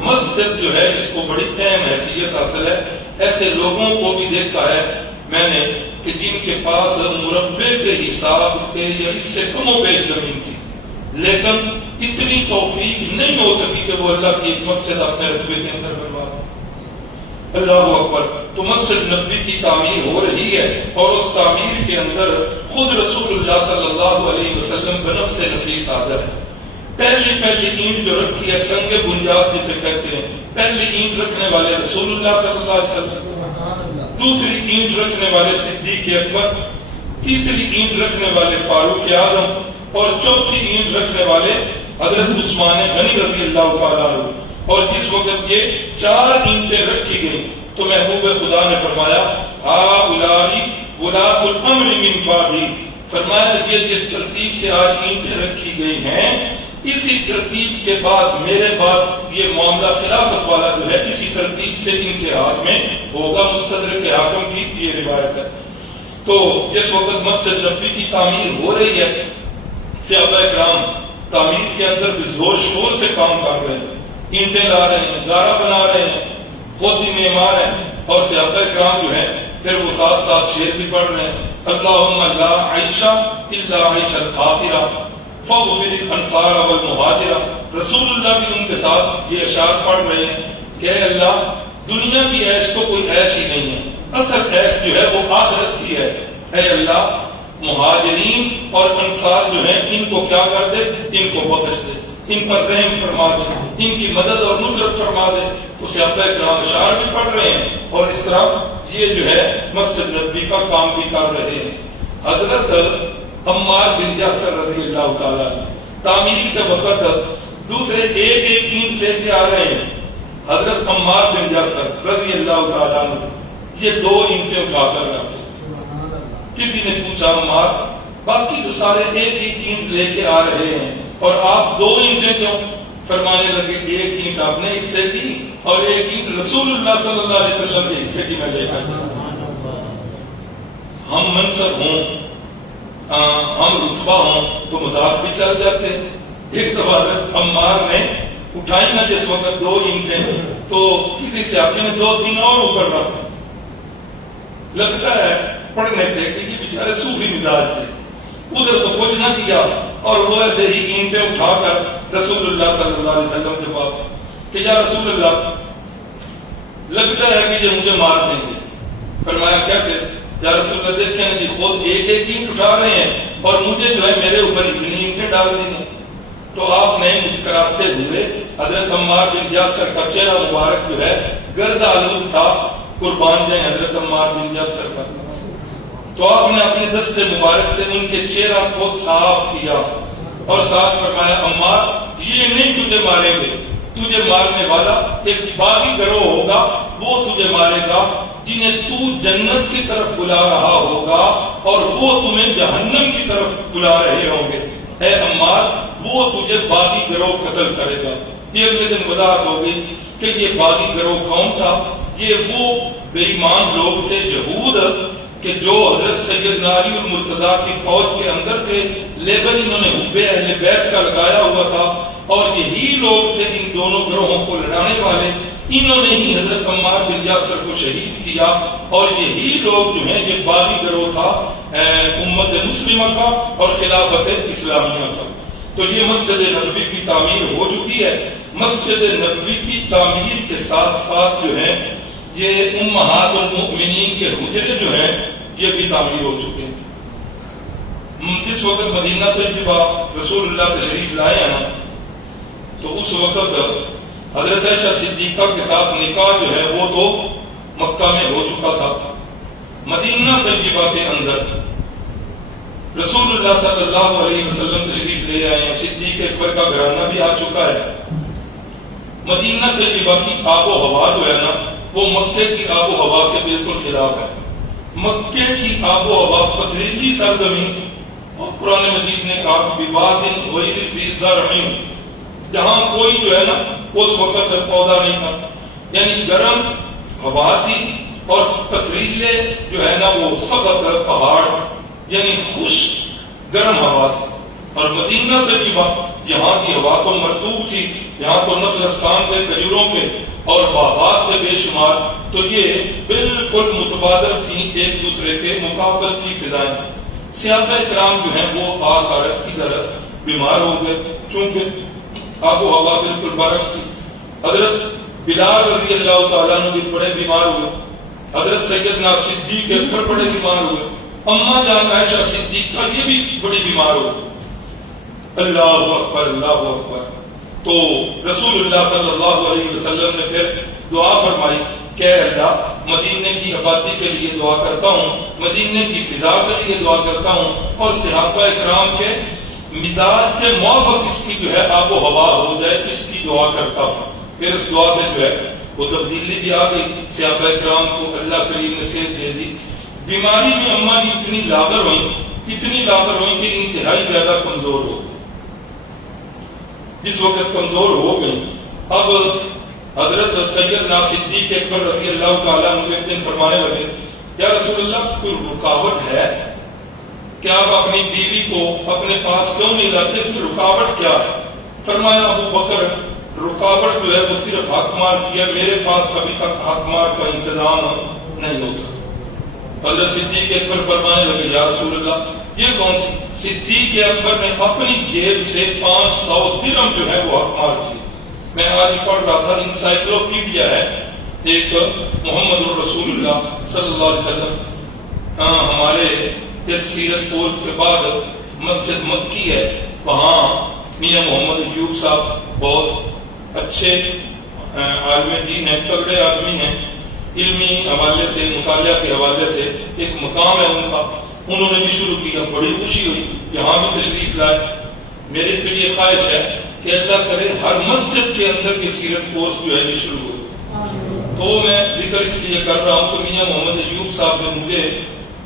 مسجد جو ہے اس کو بڑی اہم حیثیت حاصل ہے. ایسے لوگوں کو بھی دیکھا ہے میں نے کہ جن کے پاس مربع کے حساب کے یا اس سے کم و بیش زمین تھی, لیکن اتنی توفیق نہیں ہو سکی کہ وہ اللہ کی ایک مسجد اپنے رقبے کے اندر بنوا. اللہ اکبر. تو مسجد نبوی کی تعمیر ہو رہی ہے اور اس تعمیر کے اندر خود رسول اللہ صلی اللہ علیہ وسلم بنفس نفیس حاضر ہے. پہلی اینٹ جو رکھی ہے سنگ بنیاد جسے کہتے ہیں, پہلی اینٹ رکھنے والے رسول اللہ صلی اللہ علیہ وسلم, دوسری اینٹ رکھنے والے صدیق اکبر, تیسری اینٹ رکھنے والے فاروق اعظم, اور چوتھی اینٹ رکھنے والے حضرت عثمان غنی رضی اللہ تعالیٰ عنہ. اور جس وقت یہ 4 اینٹیں رکھی گئی تو محبوب خدا نے فرمایا ہؤلاء ولاۃ الامر من بعدی, فرمایا یہ جس ترتیب سے آج اینٹیں رکھی گئی ہیں اسی ترتیب کے بعد میرے بعد یہ معاملہ خلافت والا جو ہے اسی ترتیب سے ان کے ہاتھ میں ہوگا. مستدرک حاکم کی یہ روایت ہے. تو جس وقت مسجد نبوی کی تعمیر ہو رہی ہے صحابہ کرام تعمیر کے اندر بھی زور شور سے کام کر رہے ہیں, اینٹیں لا رہے ہیں, گارا بنا رہے ہیں, خود بھی معمار ہیں, اور صحابہ کرام جو ہیں پھر وہ ساتھ ساتھ شعر بھی پڑھ رہے ہیں. اللہم لا عیش الا عیش الآخرہ فاغفر الانصار والمہاجرہ. رسول اللہ بھی ان کے ساتھ یہ اشعار پڑھ رہے ہیں کہ اے اللہ دنیا کی عیش تو کوئی عیش ہی نہیں ہے, اصل عیش جو ہے وہ آخرت کی ہے. اے اللہ مہاجرین اور انصار جو ہیں ان کو کیا کر دے، ان کو بخش دے، ان پر رحم فرما دے، ان کی مدد اور نصرت فرما دے۔ تو صحابہ کرام اشعار بھی پڑھ رہے ہیں اور اس طرح یہ جو ہے مسجد نبوی کا کام بھی کر رہے ہیں۔ حضرت عمار بن یاسر رضی اللہ تعالیٰ تعمیر کے وقت دوسرے ایک ایک اینٹ لے کے آ رہے ہیں۔ حضرت عمار بن یاسر رضی اللہ تعالیٰ یہ 2 اینٹیں اٹھا کر رکھتے۔ کسی نے پوچھا عمار باقی تو سارے ایک ایک اینٹ لے کے آ رہے ہیں اور آپ 2 اینٹیں کیوں؟ فرمانے لگے ایک اینٹ آپ نے حصے کی اور ایک اینٹ رسول اللہ صلی اللہ علیہ وسلم کے حصے کی میں لے کر۔ ہم منصب ہوں، ہم رتبہ ہوں تو مذاق بھی چل جاتے۔ ایک دفعہ حضرت عمار نے اٹھائی نا جس وقت 2 اینٹیں تو کسی سے آپ نے 2-3 اور اوپر رکھ، لگتا ہے پڑھنے سے کہ یہ بیچارے صوفی مزاج تھے، ادھر تو کچھ نہ کیا اور وہ ایسے ہی اینٹیں اٹھا کر رسول اللہ صلی اللہ علیہ وسلم کے پاس کہ یا رسول اللہ لگتا ہے کہ یہ مجھے مار دیں گے۔ فرمایا کیسے؟ یا رسول اللہ دیکھیں نا جی خود ایک ایک اینٹ اٹھا رہے ہیں اور مجھے جو ہے میرے اوپر اتنی اینٹیں ڈال دی ہیں۔ تو آپ نے مسکراتے ہوئے حضرت عمار بن یاسر کا چہرہ مبارک جو ہے گرد آلود تھا، قربان جائیں حضرت عمار بن یاسر کا، تو آپ نے اپنے دست مبارک سے ان کے چہرہ کو صاف کیا اور ساتھ فرمایا عمار یہ نہیں تجھے ماریں گے، تجھے مارنے والا ایک باغی گروہ ہوگا، وہ تجھے مارے گا جنہیں تو جنت کی طرف بلا رہا ہوگا اور وہ تمہیں جہنم کی طرف بلا رہے ہوں گے۔ اے عمار وہ تجھے باغی گروہ قتل کرے گا۔ یہ اگلے دن وضاحت ہوگی کہ یہ باغی گروہ کون تھا؟ یہ وہ بے ایمان لوگ تھے یہود کہ جو حضرت سیدنا علی المرتضیٰ کی فوج کے اندر تھے، لیبل انہوں نے حب اہل بیت کا لگایا ہوا تھا اور یہی لوگ تھے ان دونوں گروہوں کو لڑانے والے۔ انہوں نے ہی حضرت عمار بن یاسر کو شہید کیا اور یہی لوگ جو ہیں یہ باغی گروہ تھا امت مسلمہ کا اور خلافت اسلامیہ کا۔ تو یہ مسجد نبوی کی تعمیر ہو چکی ہے۔ مسجد نبوی کی تعمیر کے ساتھ ساتھ جو ہے یہ امہات المؤمنین کے حجرے جو ہیں یہ بھی تعمیر ہو چکے ہیں۔ جس وقت مدینہ طیبہ رسول اللہ تشریف لائے ہیں تو اس وقت حضرت عائشہ صدیقہ کے ساتھ نکاح جو ہے وہ تو مکہ میں ہو چکا تھا۔ مدینہ طیبہ کے اندر رسول اللہ صلی اللہ علیہ وسلم تشریف لے آئے ہیں، صدیق اکبر کا گھرانہ بھی آ چکا ہے۔ مدینہ طیبہ کی آب و ہوا جو ہے نا وہ مکے کی آب و ہوا کے بالکل خلاف ہے۔ مکے کی آب و ہوا پتھریلی سرزمین اور قرآن مجید نے کہا بواد غیر ذی زرع، جہاں کوئی جو ہے نا اس وقت پودا نہیں تھا، یعنی گرم ہوا تھی اور پتھریلے جو ہے نا وہ سخت پہاڑ یعنی خشک گرم ہوا تھی۔ اور مدینہ طیبہ یہاں کی ہوا تو مرطوب تھی، یہاں تو نخلستان تھے کھجوروں کے اور باغات تھے بے شمار، تو یہ بالکل متبادل تھی، ایک دوسرے کے مقابل تھی فضائیں۔ صحابہ کرام جو ہیں وہ آ کر ادھر بیمار ہو گئے کیونکہ آب و ہوا بالکل برعکس تھی۔ حضرت بلال رضی اللہ تعالیٰ عنہ بھی بڑے بیمار ہوئے، حضرت سیدنا صدیق اکبر بڑے بیمار ہوئے، اماں جان عائشہ صدیقہ یہ بھی بڑی بیمار ہوئے۔ اللہ اکبر اللہ اکبر۔ تو رسول اللہ صلی اللہ علیہ وسلم نے پھر دعا فرمائی کہ اللہ مدینے کی آبادی کے لیے دعا کرتا ہوں، مدینے کی فضا کے لیے دعا کرتا ہوں اور صحابہ کرام کے مزاج کے موافق اس کی جو ہے آب و ہوا ہو جائے اس کی دعا کرتا ہوں۔ پھر اس دعا سے جو ہے وہ تبدیلی بھی آ گئی، صحابہ کرام کو اللہ کریم نے صحت دے دی۔ بیماری میں اماں جی اتنی لاغر ہوئی کہ انتہائی زیادہ کمزور ہو، جس وقت کمزور ہو گئی اب حضرت سیدنا صدیق اکبر رضی اللہ تعالیٰ عنہ ایک دن فرمانے لگے یا رسول اللہ کوئی رکاوٹ ہے کہ آپ اپنی بیوی کو اپنے پاس کیوں نہیں لاتے، اس میں رکاوٹ کیا ہے؟ فرمایا ابو بکر رکاوٹ جو ہے وہ صرف حق مار کی ہے، میرے پاس ابھی تک حق مار کا انتظام نہیں ہو سکتا۔ حضرت صدیق اکبر فرمانے لگے یا رسول اللہ یہ کون سی؟ صدیق اکبر نے اپنی جیب سے 500 درہم جو ہے وہ حق مار دیے۔ میں آج پڑھ رہا تھا انسائکلوپیڈیا ہے ایک محمد الرسول اللہ صلی اللہ علیہ وسلم ہمارے اس سیرت کورس کے بعد مسجد مکی ہے، وہاں میاں محمد ایوب صاحب بہت اچھے عالم دین ہیں، تگڑے آدمی ہیں، علمی حوالے سے، مطالعہ کے حوالے سے ایک مقام ہے ان کا، انہوں نے بھی شروع کیا، بڑی خوشی ہوئی، یہاں بھی تشریف لائے۔ میری تو یہ خواہش ہے کہ اللہ کرے ہر مسجد کے اندر یہ سیرت کورس جو ہے یہ شروع ہو۔ تو میں ذکر اس لیے کر رہا ہوں کہ میاں محمد ایوب صاحب نے مجھے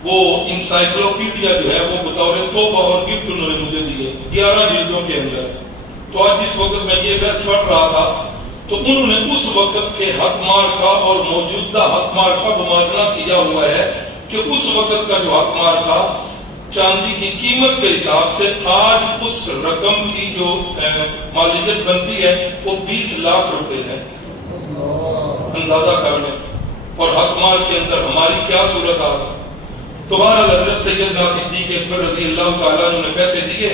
وہ انسائکلوپیڈیا جو ہے وہ بطور تحفہ اور گفٹ انہوں نے مجھے دیے 11 جلدوں کے اندر۔ تو آج جس وقت میں یہ بحث پڑھ رہا تھا تو انہوں نے اس وقت کے حق مار کا اور موجودہ حق مار کا موازنہ کیا ہوا ہے کہ اس وقت کا جو حق مار تھا چاندی کی قیمت کے حساب سے آج اس رقم کی جو مالیت بنتی ہے وہ 20 لاکھ روپے ہے، اندازہ کر لیں، اور حق مال کے اندر ہماری کیا صورت آ گئی۔ تمہارا حضرت سیدنا صدیق اکبر رضی اللہ تعالیٰ نے پیسے دیے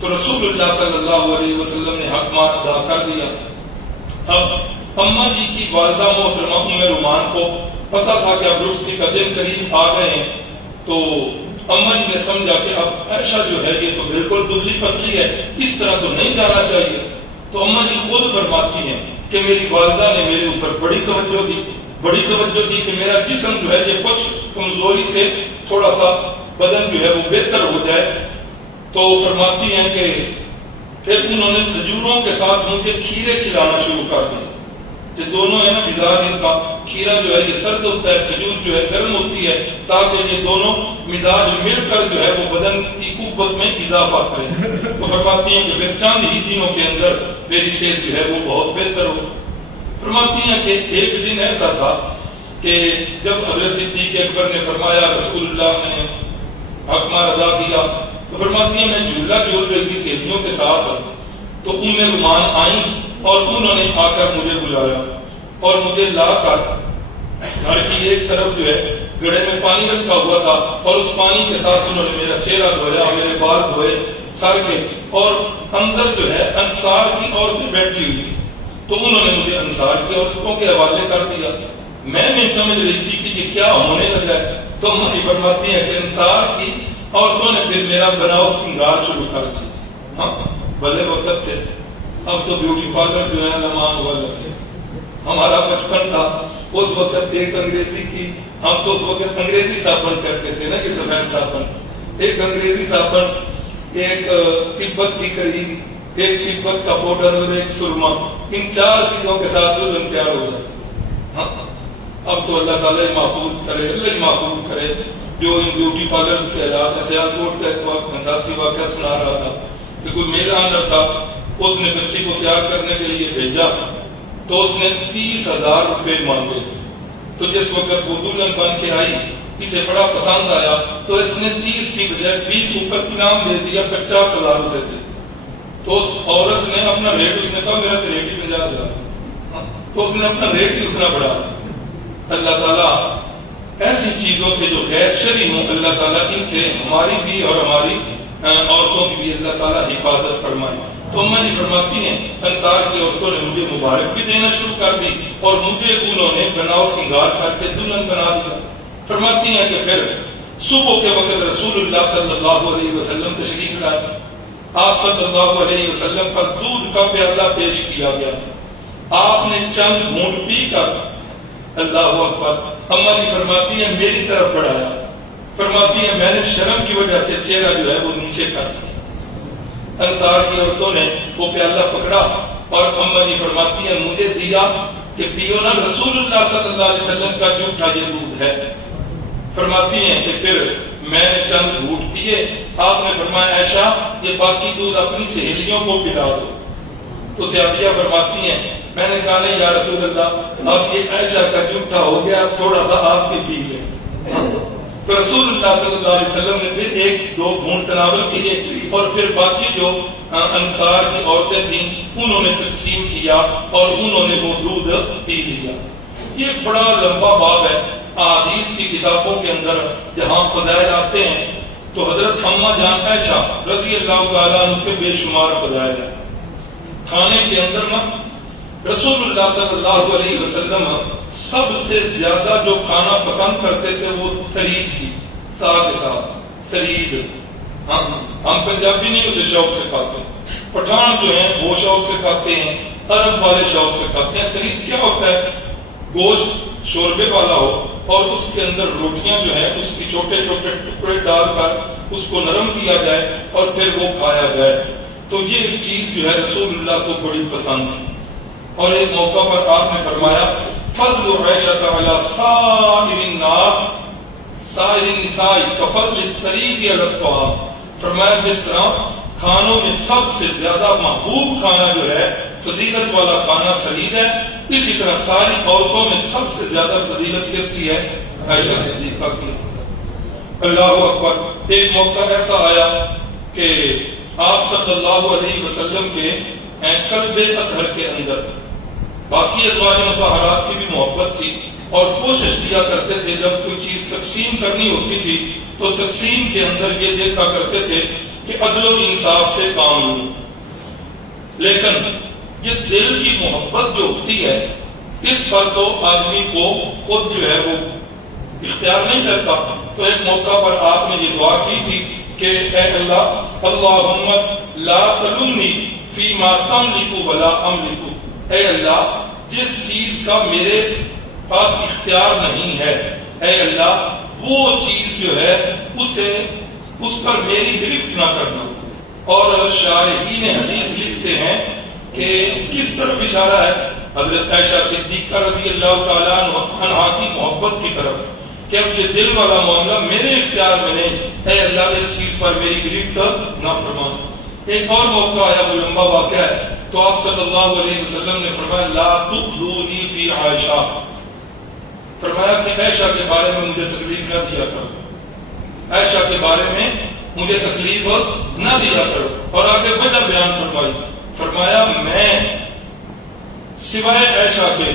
تو رسول اللہ صلی اللہ علیہ وسلم نے حق مال ادا کر دیا۔ اب اماں جی کی والدہ محترمہ ام رومان کو پتا تھا کہ اب رشتے کا دن قریب آ گئے ہیں، تو اماں جی نے سمجھا کہ اب عائشہ جو ہے یہ تو بالکل دبلی پتلی ہے، اس طرح تو نہیں جانا چاہیے۔ تو اماں جی خود فرماتی ہیں کہ میری والدہ نے میرے اوپر بڑی توجہ دی کہ میرا جسم جو ہے یہ کچھ کمزوری سے تھوڑا سا بدن جو ہے وہ بہتر ہو جائے۔ تو فرماتی ہیں کہ پھر انہوں نے کھجوروں کے ساتھ مجھے کھیرے کھلانا شروع کر دیے۔ یہ دونوں ہے نا مزاج ان کا، کھیرا جو ہے یہ سرد ہوتا ہے، کھجور جو ہے گرم ہوتی ہے، تاکہ یہ دونوں مزاج مل کر جو ہے وہ بدن کی قوت میں اضافہ کریں۔ تو فرماتی ہیں کہ پھر چند ہی دنوں کے اندر میری صحت جو ہے وہ بہت بہتر ہو۔ فرماتی ہیں کہ ایک دن ایسا تھا کہ جب حضرت صدیق اکبر نے فرمایا رسول اللہ نے حق مال ادا کیا، تو فرماتی ہیں میں جھولا جھول رہی تھی سہیلیوں کے ساتھ، تو ام رومان آئیں اور انہوں نے آ کر مجھے بلایا اور مجھے لا کر گھر کی ایک طرف جو ہے گڑھے میں پانی رکھا ہوا تھا اور اس پانی کے ساتھ انہوں نے میرا چہرہ دھویا، میرے بال دھوئے سر کے، اور اندر جو ہے انصار کی عورتیں بیٹھی ہوئی تھی، تو انہوں نے مجھے انصار کی عورتوں کے حوالے کر دیا۔ میں نہیں سمجھ رہی تھی کہ یہ کیا ہونے لگا ہے، تو مجھے فرماتی ہیں کہ انصار کی عورتوں نے پھر میرا بناؤ سنگار شروع کر دیا۔ ہاں بھلے وقت تھے، اب تو بیوٹی پارلر جو ہے نمان ہوا لگے۔ ہمارا بچپن تھا اس وقت ایک انگریزی کی، ہم تو اس وقت انگریزی صابن کرتے تھے نا کہ سفید صابن، ایک انگریزی صابن، ایک تبت کی کریم، ایک تبت کا پاؤڈر اور ایک سرما، ان 4 چیزوں کے ساتھ دلہن تیار ہو جاتی۔ ہاں اب تو اللہ تعالیٰ محفوظ کرے، اللہ محفوظ کرے۔ جو ان بیوٹی پارلرز کے حالات ہے، سیالکوٹ کا ایک ساتھی واقعہ سنا رہا تھا کہ کوئی میل آنڈر تھا، اس نے بچی کو تیار کرنے کے لیے بھیجا تو اس نے 30,000 روپے مانگے، تو جس وقت وہ دلہن بن کے آئی اسے بڑا پسند آیا تو اس نے 30 کی بجائے 20 اوپر انعام دے دیا، 50,000 اسے دے۔ تو اس عورت نے اپنا ریٹ، اس نے کہا میرا تو ریٹ ہی 50,000، تو اس نے اپنا ریٹ ہی اتنا بڑھا دیا۔ اللہ تعالیٰ ایسی چیزوں سے جو غیر شرعی ہوں، اللہ تعالیٰ ان سے ہماری بھی اور ہماری عورتوں کی بھی اللہ تعالیٰ حفاظت فرمائے۔ تو اماں جی فرماتی ہیں انصار کی عورتوں نے مجھے مبارک بھی دینا شروع کر دی اور مجھے انہوں نے بناؤ سنگار کر کے دلہن بنا دیا۔ فرماتی ہیں کہ پھر صبح کے وقت رسول اللہ صلی اللہ علیہ وسلم تشریف لائے، آپ صلی اللہ علیہ وسلم پر دودھ کا پیالہ پیش کیا گیا، آپ نے چند گھونٹ پی کر اللہ اکبر، اماں جی فرماتی ہیں میری طرف بڑھایا، فرماتی ہیں میں نے شرم کی وجہ سے چہرہ جو ہے وہ نیچے کر دیا۔ انصار کی عورتوں نے وہ پیالہ پکڑا اور اماں جی فرماتی ہیں مجھے دیا کہ پیو نا، رسول اللہ صلی اللہ علیہ وسلم کا جھوٹا یہ دودھ ہے۔ فرماتی ہیں کہ پھر میں نے چند گھونٹ پیے، آپ نے فرمایا عائشہ یہ باقی دودھ اپنی سہیلیوں کو پلا دو۔ تو صحابیہ فرماتی ہیں میں نے کہا نہیں یا رسول اللہ اب یہ عائشہ کا جھوٹا ہو گیا، تھوڑا سا آپ بھی پی لیں۔ تو رسول اللہ صلی اللہ علیہ وسلم نے پھر 1-2 گھونٹ تناول کیے اور پھر باقی جو انصار کی عورتیں تھیں انہوں نے تقسیم کیا اور انہوں نے وہ دودھ پی لیا۔ یہ بڑا لمبا باب ہے احادیث کی کتابوں کے اندر، جہاں فضائل آتے ہیں تو حضرت اماں جان عائشہ رضی اللہ تعالیٰ عنہ کے بے شمار فضائل ہیں۔ کھانے کے اندر نا رسول اللہ صلی اللہ علیہ وسلم سب سے زیادہ جو کھانا پسند کرتے تھے وہ تریج تھی، ساگ کے ساتھ فرید، ہم پنجابی نہیں اسے شوق سے کھاتے، پٹھان جو ہیں وہ شوق سے کھاتے ہیں، عرب والے شوق سے کھاتے ہیں۔ فرید کیا ہوتا ہے؟ گوشت شوربے والا ہو اور اس کے اندر روٹیاں جو ہیں اس کی چھوٹے چھوٹے ٹکڑے ڈال کر اس کو نرم کیا جائے اور پھر وہ کھایا جائے۔ تو یہ چیز جو ہے رسول اللہ کو بڑی پسند تھی، اور ایک موقع پر آپ نے فرمایا فضل عائشہ علی سائر الناس سائر النساء کفضل الثرید علی الطعام، فرمایا جس طرح کھانوں میں سب سے زیادہ محبوب کھانا جو ہے، فضیلت والا کھانا سرید ہے، اسی طرح ساری عورتوں میں سب سے زیادہ فضیلت کس کی ہے؟ عائشہ صدیقہ کی۔ اللہ اکبر۔ ایک موقع ایسا آیا کہ آپ صلی اللہ علیہ وسلم کے قلب اطہر کے اندر باقی ازواج مطہرات کی بھی محبت تھی، اور کوشش کیا کرتے تھے جب کوئی چیز تقسیم کرنی ہوتی تھی تو تقسیم کے اندر یہ دیکھا کرتے تھے کہ عدل و انصاف سے کام لوں، لیکن یہ دل کی محبت جو ہوتی ہے اس پر تو آدمی کو خود جو ہے وہ اختیار نہیں کرتا۔ تو ایک موقع پر آپ نے یہ دعا کی تھی کہ اے اللہ، اللہم لا تلمنی فیما تملک ولا املک، اے اللہ جس چیز کا میرے پاس اختیار نہیں ہے، اے اللہ وہ چیز جو ہے اس پر میری گرفت نہ کرنا۔ اور شارحین حدیث لکھتے ہیں کہ کس طرف اشارہ ہے؟ حضرت عائشہ صدیقہ رضی اللہ تعالیٰ عنہا کی محبت کی طرف، کہ اب یہ دل والا معاملہ میرے اختیار میں نہیں، اے اللہ اس چیز پر میری گرفت نہ فرما۔ ایک اور موقع آیا، وہ لمبا واقعہ ہے، تو آپ صلی اللہ علیہ وسلم نے فرمایا لا تؤذونی فی عائشہ، فرمایا کہ عائشہ کے بارے میں مجھے تکلیف نہ دیا کرو، عائشہ کے بارے میں مجھے تکلیف نہ دیا کرو۔ اور آگے وجہ بیان فرمائی، فرمایا میں سوائے عائشہ کے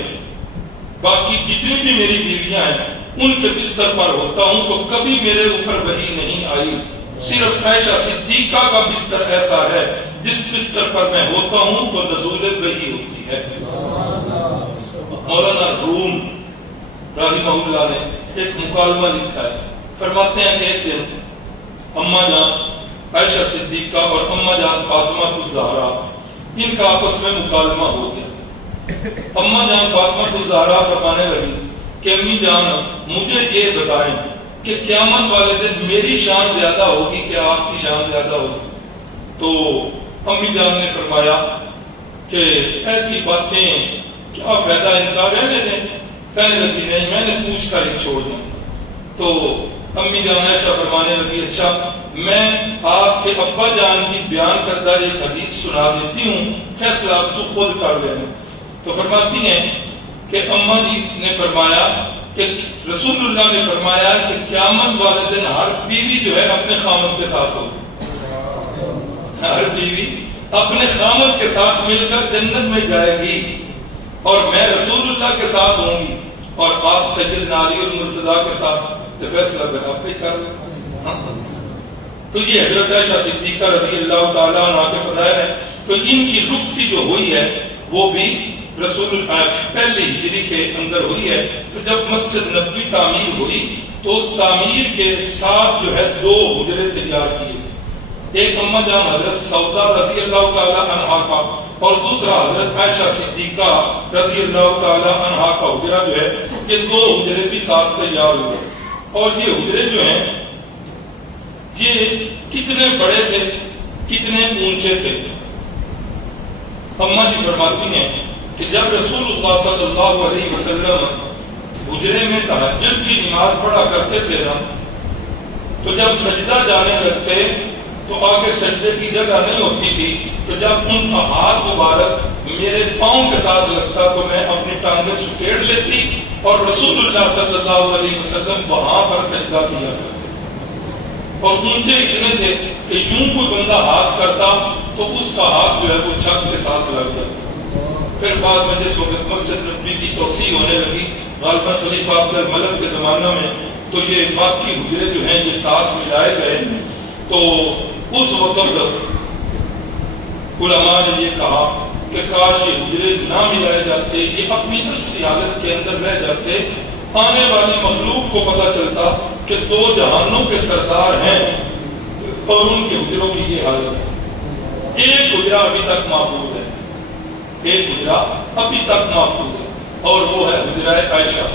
باقی جتنی بھی میری بیویاں ہیں ان کے بستر پر ہوتا ہوں تو کبھی میرے اوپر وحی نہیں آئی، صرف عائشہ صدیقہ کا بستر ایسا ہے جس بستر پر میں ہوتا ہوں تو نزول وحی ہوتی ہے۔ مولانا روم رحمہ اللہ نے ایک مکالمہ لکھا ہے، فرماتے ہیں کہ ایک دن اماں جان عائشہ صدیقہ اور اماں جان فاطمہ الزہرا ان کا آپس میں مکالمہ ہو گیا۔ اماں جان فاطمہ الزہرا فرمانے لگی کہ امی جان مجھے یہ بتائیں کہ قیامت والے دن میری شان زیادہ ہوگی کہ آپ کی شان زیادہ ہوگی؟ تو امی جان نے فرمایا کہ ایسی باتیں کیا فائدہ، ان کا رہنے دیں۔ کہنے لگی نہیں، میں نے پوچھ کر ہی چھوڑ دوں۔ تو امی جان عائشہ فرمانے لگی اچھا میں آپ کے ابا جان کی بیان کردہ ایک حدیث سنا دیتی ہوں، فیصلہ تو خود کر لینا۔ تو فرماتی ہیں کہ اماں جی نے فرمایا کہ رسول اللہ نے فرمایا کہ قیامت والے دن ہر بیوی جو ہے اپنے خامد کے ساتھ ہوگی، ہر بیوی اپنے خامد کے ساتھ مل کر جنت میں جائے گی، اور میں رسول اللہ کے ساتھ ہوں گی اور آپ سیدنا علی اور مرتضیٰ کے ساتھ، تو فیصلہ پھر آپ ہی کر لیں۔ تو یہ حضرت عائشہ صدیقہ رضی اللہ تعالیٰ عنہ کے فضائل ہیں۔ تو ان کی رخصتی جو ہوئی ہے وہ بھی رسول اللہ پہلی ہجری کے اندر ہوئی ہے۔ تو جب مسجد نبوی تعمیر ہوئی تو اس تعمیر کے ساتھ جو ہے 2 حجرے تیار کیے، ایک اماں جان حضرت سودا رضی اللہ تعالیٰ عنہا کا اور دوسرا حضرت عائشہ صدیقہ رضی اللہ تعالیٰ عنہا کا حجرہ جو ہے، یہ 2 حجرے بھی ساتھ تیار ہوئے۔ اور یہ حجرے جو ہیں یہ کتنے بڑے تھے، کتنے اونچے تھے؟ اماں جی فرماتی ہیں کہ جب رسول اللہ صلی اللہ علیہ وسلم حجرے میں تہجد کی نماز پڑھا کرتے تھے نا، تو جب سجدہ جانے لگتے تو آگے سجدے کی جگہ نہیں ہوتی تھی، تو جب ان کا ہاتھ مبارک میرے پاؤں کے ساتھ لگتا تو میں اپنی ٹانگیں سکیڑ لیتی اور رسول اللہ صلی اللہ علیہ وسلم وہاں پر سجدہ کیا کرتے، اور اونچے اتنے تھے کہ یوں کوئی بندہ ہاتھ کرتا تو اس کا ہاتھ جو ہے وہ چھت کے ساتھ لگ جاتا۔ پھر بعد میں جس وقت مسجد نبوی کی توسیع ہونے لگی غالباً خلیفہ عبد الملک کے زمانہ میں، تو یہ باقی حجرے جو ہیں یہ ساتھ ملائے گئے۔ تو اس وقت علماء نے یہ کہا کہ کاش یہ حجرے نہ ملائے جاتے، یہ اپنی اصلی حالت کے اندر رہ جاتے، آنے والی مخلوق کو پتہ چلتا کہ 2 جہانوں کے سردار ہیں اور ان کے حجروں کی یہ حالت ہے۔ ایک حجرہ ابھی تک محفوظ ہے، ایک حجرہ ابھی تک محفوظ ہے، اور وہ ہے حجرہ عائشہ،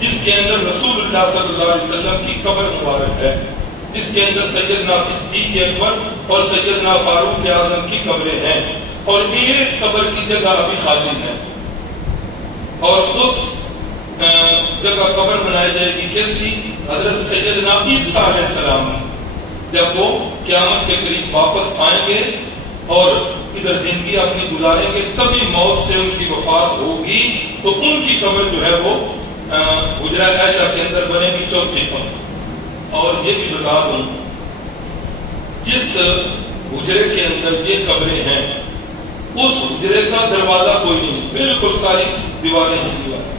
جس کے اندر رسول اللہ صلی اللہ علیہ وسلم کی قبر مبارک ہے، جس کے اندر سیدنا صدیق اکبر اور سیدنا فاروق اعظم کی قبریں ہیں، اور ایک قبر کی جگہ ابھی خالی ہے، اور اس جگہ قبر بنائی جائے گی کس کی؟ حضرت سیدنا عیسیٰ علیہ السلام کی۔ جب وہ قیامت کے قریب واپس آئیں گے اور ادھر زندگی اپنی گزاریں گے، تبھی موت سے ان کی وفات ہوگی، تو ان کی قبر جو ہے وہ حجرہ عائشہ کے اندر بنے گی، 4تھی قبر۔ اور یہ بھی بتا دوں، جس حجرے کے اندر یہ قبریں ہیں اس حجرے کا دروازہ کوئی نہیں، بالکل ساری دیواریں ہی دیواریں،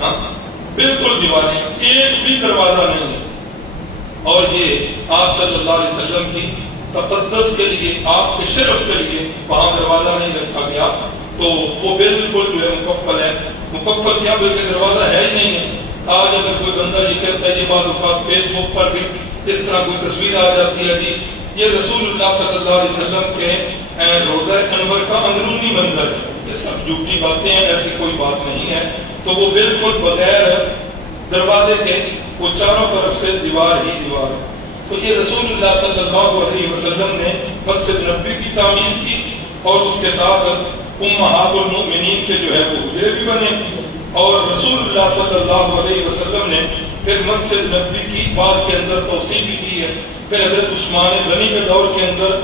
ہاں بالکل دیواریں، ایک بھی دروازہ نہیں ہے۔ اور یہ آپ صلی اللہ علیہ وسلم کی تقدس کے لیے، آپ کے شرف کے لیے وہاں دروازہ نہیں رکھا گیا، تو وہ بالکل جو ہے مکفل ہے، مکفل کیا بلکہ دروازہ ہے ہی نہیں ہے۔ آج اگر کوئی بندہ یہ کہتا ہے، یہ بعض اوقات فیس بک پر بھی اس طرح کوئی تصویر آ جاتی ہے، جی یہ رسول اللہ صلی اللہ علیہ وسلم کے روضہ انور کا اندرونی منظر ہے، یہ سب جھوٹی باتیں ہیں، ایسی کوئی بات نہیں ہے۔ تو وہ بالکل بغیر دروازے کے، وہ چاروں طرف سے دیوار ہی دیوار ہے۔ تو یہ رسول اللہ صلی اللہ علیہ وسلم نے مسجد نبوی کی تعمیر کی، اور اس کے ساتھ امہات المؤمنین کے جو ہے وہ حجرے بھی بنے، اور رسول اللہ صلی اللہ علیہ وسلم نے پھر مسجد نبوی کی بعد کے اندر توسیع بھی کی ہے۔ پھر حضرت عثمان غنی کے دور کے اندر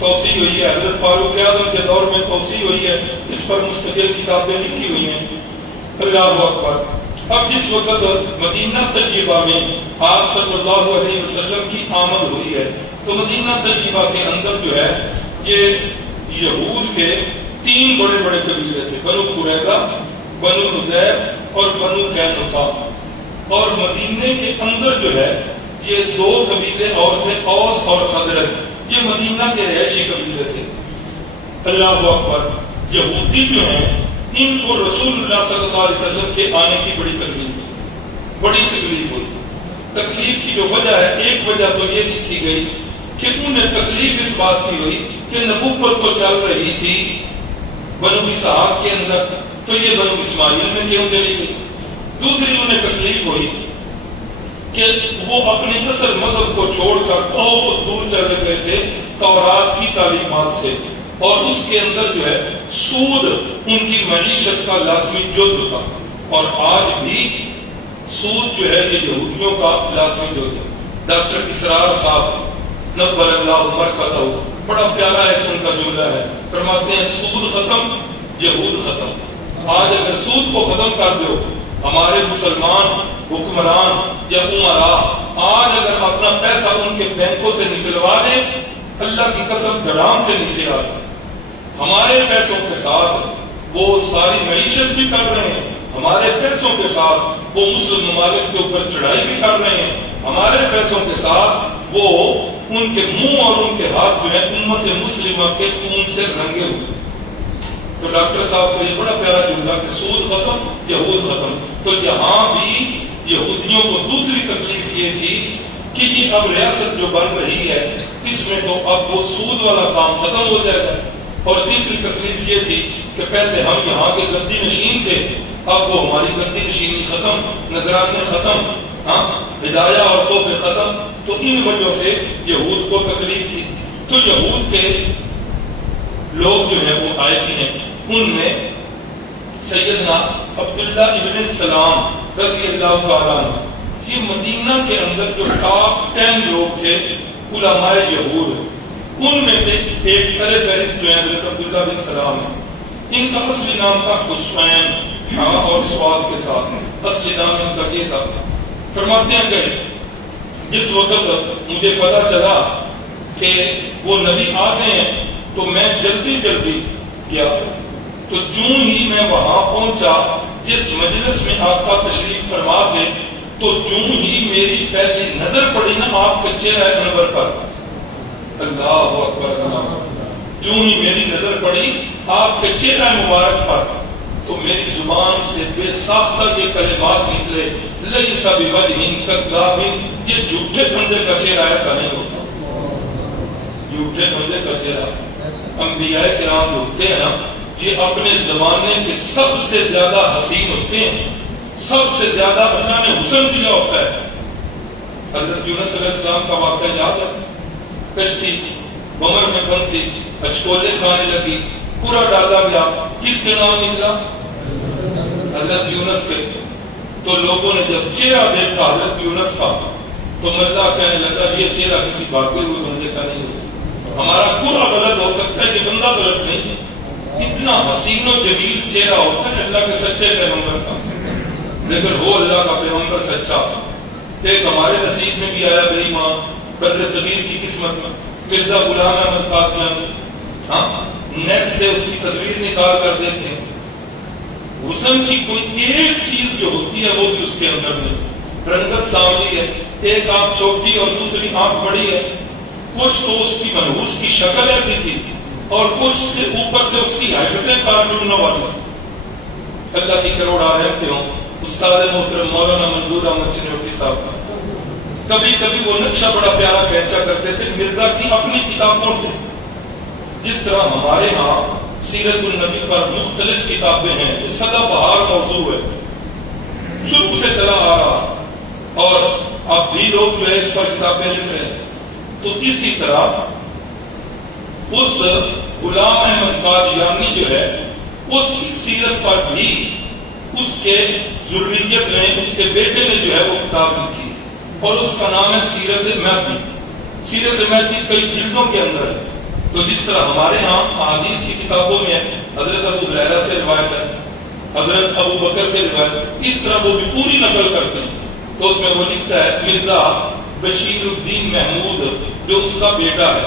توسیع ہوئی ہے، حضرت فاروق اعظم کے دور میں توسیع ہوئی ہے، اس پر مستقل کتابیں لکھی ہوئی ہیں۔ اللہ اکبر۔ اب جس وقت مدینہ طیبہ میں آپ صلی اللہ علیہ وسلم کی آمد ہوئی ہے، تو مدینہ طیبہ کے اندر جو ہے یہ یہود کے 3 بڑے بڑے قبیلے تھے، بنو قریظہ، بنو نذیر اور بنو قینقاع۔ اور مدینے کے اندر جو ہے یہ 2 قبیلے اور تھے، اوس اور خزرج، یہ مدینہ کے رہائشی قبیلے تھے۔ اللہ اکبر۔ یہودی جو ہیں ان کو رسول اللہ صلی اللہ علیہ وسلم کے آنے کی بڑی تکلیف ہوئی، بڑی تکلیف ہوئی۔ تکلیف کی جو وجہ ہے، ایک وجہ تو یہ لکھی گئی کہ انہیں تکلیف اس بات کی ہوئی کہ نبوت تو چل رہی تھی بنو اسحاق کے اندر، تو یہ بنو اسماعیل میں کیوں چلی گئی؟ دوسری انہیں تکلیف ہوئی کہ وہ اپنے اصل مذہب کو چھوڑ کر بہت دور چلے گئے تھے تورات کی تعلیمات سے، اور اس کے اندر جو ہے سود ان کی معیشت کا لازمی جزو تھا، اور آج بھی سود جو ہے یہ یہودیوں کا لازمی جزو ہے۔ ڈاکٹر اسرار صاحب نبر اللہ عمر کا تو بڑا پیارا ایک ان کا جملہ ہے، فرماتے ہیں سود ختم یہود ختم۔ آج اگر سود کو ختم کر دو، ہمارے مسلمان حکمران یا عمراء آج اگر اپنا پیسہ ان کے بینکوں سے نکلوا لیں، اللہ کی قسم دھڑام سے نیچے آ جائے۔ ہمارے پیسوں کے ساتھ وہ ساری معیشت بھی کر رہے ہیں، ہمارے پیسوں کے ساتھ وہ مسلم ممالک کے اوپر چڑھائی بھی کر رہے ہیں، ہمارے پیسوں کے ساتھ وہ ان کے منہ اور ان کے ہاتھ جو ہے امت مسلمہ کے خون سے رنگے ہوئے۔ تو ڈاکٹر صاحب کو یہ بڑا پیارا جملہ کہ سود ختم یہود ختم۔ تو یہاں بھی یہودیوں کو دوسری تکلیف یہ تھی کہ یہ اب ریاست جو بن رہی ہے اس میں تو اب وہ سود والا کام ختم ہو جائے گا، اور تیسری تکلیف یہ تھی کہ پہلے ہم یہاں کے گدی نشین تھے، اب وہ ہماری گدی نشینی ختم، نذرانے ختم، ہاں ہدایہ اور تحفے ختم۔ تو ان وجہ سے یہود کو تکلیف تھی۔ تو یہود کے لوگ جو ہیں وہ آئے بھی ہیں، ان میں سیدنا عبداللہ ابن السلام رضی اللہ تعالیٰ عنہ، یہ مدینہ کے اندر جو ٹاپ 10 لوگ تھے علماء یہود، ان میں سے ایک سر فہرست جو ہے حضرت عبداللہ بن سلام ہے۔ ان کا اصلی نام تھا حسین، ہاں اور سواد کے ساتھ، اصلی نام ان کا یہ تھا۔ فرماتے ہیں کہ جس وقت مجھے پتا چلا کہ وہ نبی آ گئے ہیں تو میں جلدی گیا، تو جوں ہی میں وہاں پہنچا جس مجلس میں آپ کا تشریف فرما تھے، تو جوں ہی میری پہلی نظر پڑی نا آپ کے چہرہ انور پر، اللہ اکبر، جوں ہی میری نظر پڑی آپ کے چہرہ مبارک پر، تو میری زبان سے بے ساختہ یہ کلمات نکلے لیس بوجہ کذاب، یہ جھوٹے بندے کا چہرہ ایسا نہیں ہو سکتا، جھوٹے بندے کا چہرہ۔ انبیاء کرام ہوتے ہیں نا، یہ اپنے زمانے کے سب سے زیادہ حسین ہوتے ہیں، سب سے زیادہ اللہ نے حسن دیا ہوتا ہے۔ حضرت یونس علیہ السلام کا واقعہ یاد ہے، کشتی بمر میں پھنسی، اچکولے کھانے لگی، پورا ڈالا گیا، کس کے نام نکلا؟ حضرت یونس کے۔ تو لوگوں نے جب چہرہ دیکھا حضرت یونس کا تو مزہ کہنے لگا یہ چہرہ کسی بھاگے ہوئے بندے کا نہیں ہو سکتا، ہمارا پورا غلط ہو سکتا ہے، یہ بندہ غلط نہیں ہے۔ اتنا حسین و جمیل چہرہ ہوتا ہے اللہ کے سچے پیغمبر کا، لیکن وہ اللہ کا پیغمبر سچا۔ ایک ہمارے نصیب میں بھی آیا بے ایمان، بر صغیر کی قسمت میں، مرزا غلام احمد قادیانی، ہاں نیٹ سے اس کی تصویر نکال کر دیکھیں، حسن کی کوئی ایک چیز جو ہوتی ہے وہ بھی اس کے اندر نہیں۔ رنگت سانولی ہے، ایک آنکھ چھوٹی اور دوسری آنکھ بڑی ہے، کچھ تو اس کی منحوس کی شکل ایسی تھی اور کچھ سے اوپر سے اس کی حرکتیں کارٹونوں والی تھی۔ اللہ کی کروڑ رحمتیں ہوں استاد محترم مولانا منظور احمد چنوٹی صاحب کا۔ کبھی کبھی وہ نقشہ بڑا پیارا کھینچا کرتے تھے مرزا کی اپنی کتابوں سے، جس طرح ہمارے ہاں سیرت النبی پر مختلف کتابیں ہیں، یہ سدا بہار موضوع ہے، شروع سے چلا آ رہا، اور اب بھی لوگ جو ہے اس پر کتابیں لکھ رہے ہیں۔ تو اسی طرح اس غلام احمد قادیانی جو ہے اس کی سیرت پر بھی اس کے ذریت نے، اس کے بیٹے نے جو ہے وہ کتاب لکھی اور اس کا نام ہے سیرت مہدی۔ سیرت مہدی کئی جلدوں کے اندر ہے۔ تو جس طرح ہمارے ہاں احادیث کی کتابوں میں حضرت ابو ہریرہ سے روایت ہے، حضرت ابو بکر سے روایت، اس طرح وہ بھی پوری نقل کرتے ہیں۔ تو اس میں وہ لکھتا ہے مرزا بشیر الدین محمود جو اس کا بیٹا ہے،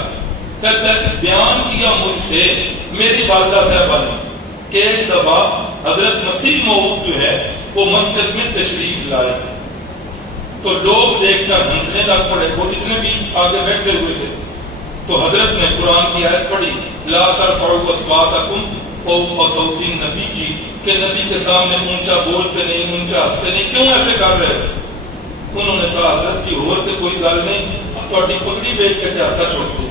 کہتا ہے کہ بیان کیا مجھ سے میری والدہ صاحبہ نے کہ ایک دفعہ حضرت مسیح موعود جو ہے وہ مسجد میں تشریف لائے، تو لوگ دیکھ کر ہنسنے لگ پڑے، وہ جتنے بھی آگے بیٹھے ہوئے تھے۔ تو حضرت نے قرآن کی آیت پڑھی، لا ترفعوا اصواتکم فوق صوت النبی جی، کہ نبی کے سامنے اونچا بولتے نہیں، اونچا ہنستے نہیں، کیوں ایسے کر رہے ہو؟ انہوں نے کہا حضرت کی اور تو کوئی گل نہیں، تھوڑی پگڑی دیکھ کے ہنسا چھوڑتے۔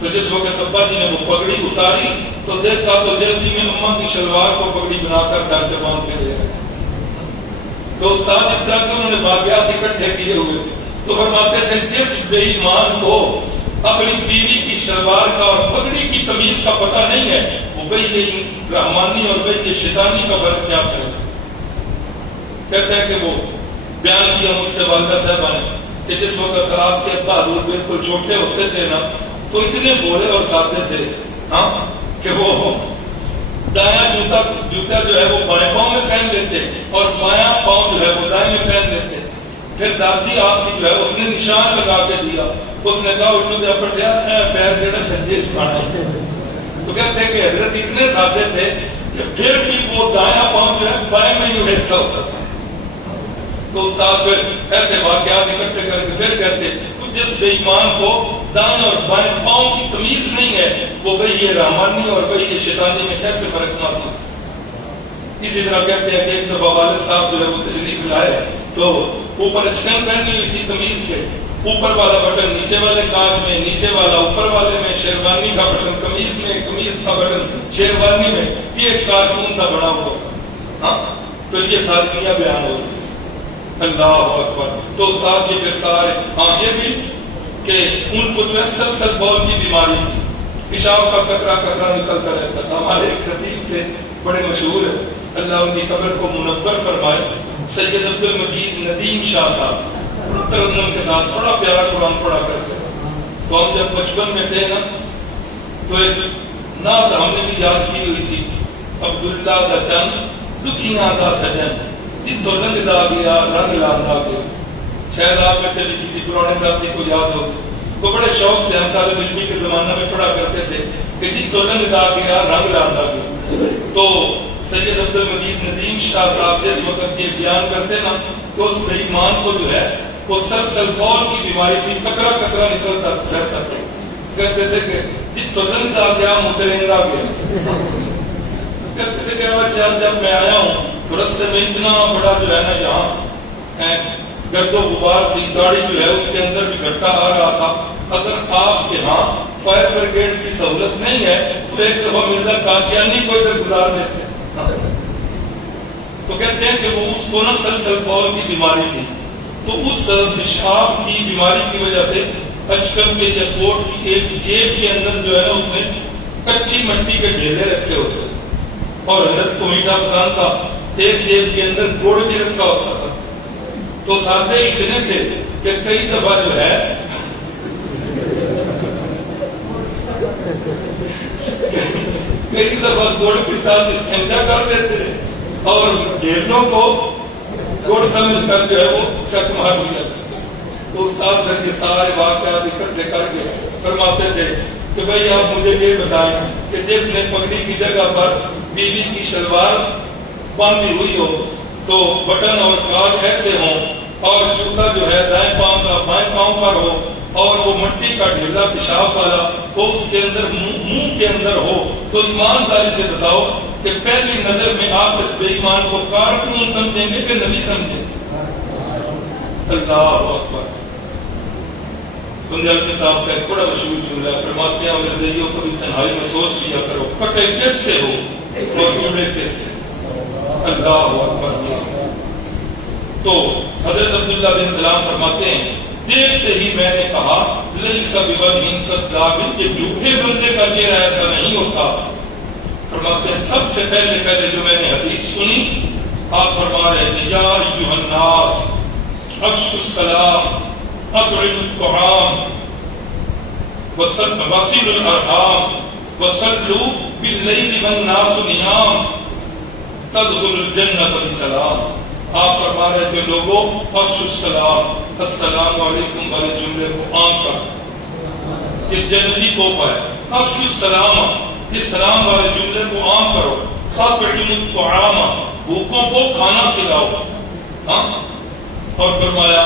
تو جس وقت ابا جی نے وہ پگڑی اتاری تو دیکھا تو جلدی میں اماں کی شلوار کو پگڑی بنا کر سر پہ باندھ کے دے رہے۔ تو استاد اس طرح کے انہوں نے واقعات اکٹھے کیے ہوئے تھے، تو فرماتے تھے جس بے ایمان کو اپنی بیوی کی شلوار کا اور پگڑی کی تمیز کا پتہ نہیں ہے، وہ بھئی یہ رحمانی اور بھئی یہ شیطانی کا فرق کیا کرے۔ کہتا ہے کہ وہ بیان کیا مجھ سے والدہ صاحبہ نے کہ جس وقت آپ کے ابا حضور بالکل چھوٹے ہوتے تھے نا تو اتنے بولے اور سادے تھے ہاں کہ وہ دایاں جوتا جو ہے وہ بائیں پاؤں میں پہن لیتے اور بایاں پاؤں جو ہے وہ دائیں میں پہن لیتے۔ پھر دادی آپ کی جو ہے اس نے نشان لگا کے دیا، اس نے کہا اٹھو دے پر جا پیر جڑے سجے چھپانا۔ تو کہتے ہیں کہ حضرت اتنے سادے تھے کہ پھر بھی وہ دایاں پاؤں جو ہے بائیں میں ہی حصہ ہوتا تھا۔ تو استاد پھر ایسے واقعات اکٹھے کر کے پھر کہتے جس بے ایمان کو دائیں اور بائیں پاؤں کی تمیز نہیں ہے وہ بھئی یہ رحمانی اور بھئی یہ شیطانی میں کیسے فرق محسوس ہے۔ اسی طرح کہتے ہیں کہ ایک دفعہ والد صاحب جو ہے وہ تشریف لائے تو اوپر اچکن پہنی ہوئی تھی کمیز کے، اوپر والا بٹن نیچے والے کاج میں، نیچے والا اوپر والے میں، شیروانی کا بٹن کمیز میں، کمیز کا بٹن شیروانی میں، یہ ایک کارٹون سا بنا ہوا تھا۔ ہاں تو یہ سادگیاں بیان ہوتی ہیں۔ اللہ اکبر۔ تو استاد یہ پھر سارے ہاں یہ بھی کہ ان کو جو ہے سلسل بول کی بیماری تھی، پیشاب کا قطرہ قطرہ نکلتا رہتا تھا۔ ہمارے ایک خطیب تھے بڑے مشہور ہیں، اللہ ان کی قبر کو منور فرمائے، سید عبد المجید ندیم شاہ صاحب، بڑا ترنم کے ساتھ بڑا پیارا قرآن پڑھا کرتے تھے۔ تو ہم جب بچپن میں تھے نا تو ایک نعت ہم نے بھی یاد کی ہوئی تھی، عبداللہ دا چند دکھیاں دا سجن جتوں رنگ دا گیا رنگ لاندا گیا۔ شاید آپ میں سے بھی کسی پرانے ساتھی کو یاد ہو تو بڑے شوق سے ہم طالب علمی کے زمانہ میں پڑھا کرتے تھے کہ جتوں رنگ دا گیا رنگ لاندا گیا۔ تو سید عبد المجید ندیم شاہ صاحب جس وقت یہ بیان کرتے نا تو اس بے ایمان کو جو ہے وہ سلسل بول کی بیماری تھی، قطرہ قطرہ نکلتا رہتا تھا۔ کہتے تھے کہ جتوں رنگ دا گیا مترنگا گیا۔ کہتے تھے کہ جب میں آیا ہوں تو رستے میں اتنا بڑا جو ہے نا یہاں گرد و غبار تھی، گاڑی جو ہے اس کے اندر بھی گھٹا آ رہا تھا، اگر آپ کے ہاں فائر بریگیڈ کی سہولت نہیں ہے تو ایک دفعہ مرزا قادیانی کو ادھر گزار دیتے ہیں۔ تو کہتے ہیں کہ وہ اس کو نا سلسل بول کی بیماری تھی، تو اس پیشاب کی بیماری کی وجہ سے اچکن کے یا کوٹ کی ایک جیب کے اندر جو ہے نا اس نے کچی مٹی کے ڈھیلے رکھے ہوتے تھے، اور حضرت کو میٹھا پسند تھا، ایک جیب کے اندر گڑ بھی رکھا ہوتا تھا۔ تو سادے اتنے تھے کہ کئی دفعہ جو ہے کئی دفعہ گڑ کے ساتھ استنجا کر دیتے اور ڈھیلوں کو گڑ سمجھ کر جو ہے وہ چک مار لیا۔ تو استاد گھر کے سارے واقعات اکٹھے کر کے فرماتے تھے کہ بھائی آپ مجھے یہ بتائیں کہ جس نے پگڑی کی جگہ پر بیوی کی شلوار باندھی ہوئی ہو تو بٹن اور کاج ایسے ہوں اور جوتا جو ہے دائیں پاؤں کا بائیں پاؤں پر ہو اور وہ مٹی کا ڈھیلا پیشاب والا وہ اس کے اندر منہ کے اندر ہو، تو ایمانداری سے بتاؤ کہ پہلی نظر میں آپ اس بے ایمان کو کارٹون سمجھیں گے کہ نبی سمجھیں گے؟ اللہ اکبر۔ بندیالوی صاحب کا ایک بڑا مشہور جملہ فرماتے ہیں اور زیوں کو بھی تنہائی میں سوچ لیا کرو، کٹے کس سے ہو اور جڑے کس سے؟ اللہ اکبر۔ تو حضرت عبداللہ بن سلام فرماتے ہیں دیکھتے ہی میں نے کہا لیس بوجہ کذاب، کہ جھوٹے بندے کا چہرہ ایسا نہیں ہوتا۔ فرماتے ہیں سب سے پہلے جو میں نے حدیث سنی، آپ فرما رہے تھے یا ایھا الناس افشوا السلام اطعموا الطعام وصلوا الارحام وصلوا باللیل والناس نیام تدخلوا الجنۃ بسلام۔ آپ فرما رہے تھے لوگوں افشوا السلام، السلام علیکم والے جملے کو عام کر، یہ جنتی تحفہ ہے۔ افشوا السلام، اس سلام والے جملے کو عام کرو۔ اطعموا الطعام، بھوکوں کو کھانا کھلاؤ، ہاں، اور فرمایا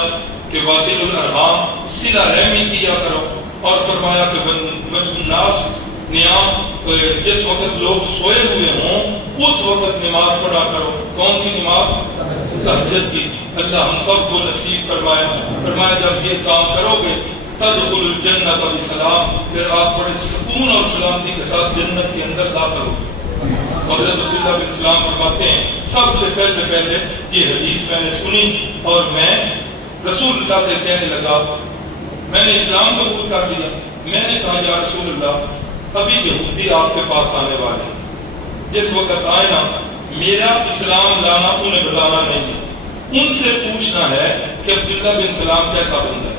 کہ واصل الارحام، صلہ رحمی کیا کرو، اور فرمایا کہ والناس نیام، جس وقت لوگ سوئے ہوئے ہوں اس وقت نماز پڑھا کرو۔ کون سی نماز؟ تہجد کی۔ اللہ ہم سب کو نصیب فرمائے۔ فرمایا جب یہ کام کرو گے تدخل الجنۃ بسلام، پھر آپ بڑے سکون اور سلامتی کے ساتھ جنت کے اندر داخل ہو گے۔ حضرت عبداللہ بن سلام فرماتے ہیں سب سے پہلے یہ حدیث میں نے سنی اور میں رسول اللہ سے کہنے لگا، میں نے اسلام قبول کر لیا۔ میں نے کہا یا رسول اللہ ابھی یہودی آپ کے پاس آنے والے ہیں، جس وقت آئے نا میرا اسلام لانا انہیں بتانا نہیں ہے، ان سے پوچھنا ہے کہ عبداللہ بن سلام کیسا بندہ ہے۔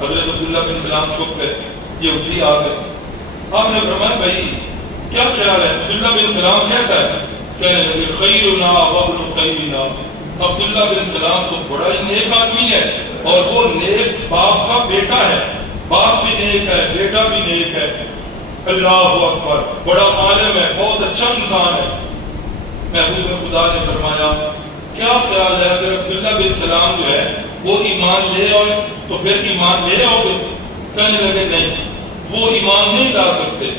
حضرت عبداللہ بن سلام چھپ گئے، یہودی آ گئے۔ آپ نے فرمایا بھائی کیا خیال ہے عبداللہ بن سلام کیسا ہے؟ کہنے لگے خیرنا وابن خیرنا، عبداللہ بن سلام تو بڑا ہی نیک آدمی ہے اور وہ نیک باپ کا بیٹا ہے، باپ بھی نیک ہے بیٹا بھی نیک ہے۔ اللہ اکبر، بڑا عالم ہے، بہت اچھا انسان ہے۔ محبوب خدا نے فرمایا کیا خیال ہے اگر عبداللہ بن سلام جو ہے وہ ایمان لے آئے تو پھر ایمان لے آؤ گے؟ کہنے لگے نہیں، وہ ایمان نہیں لا سکتے،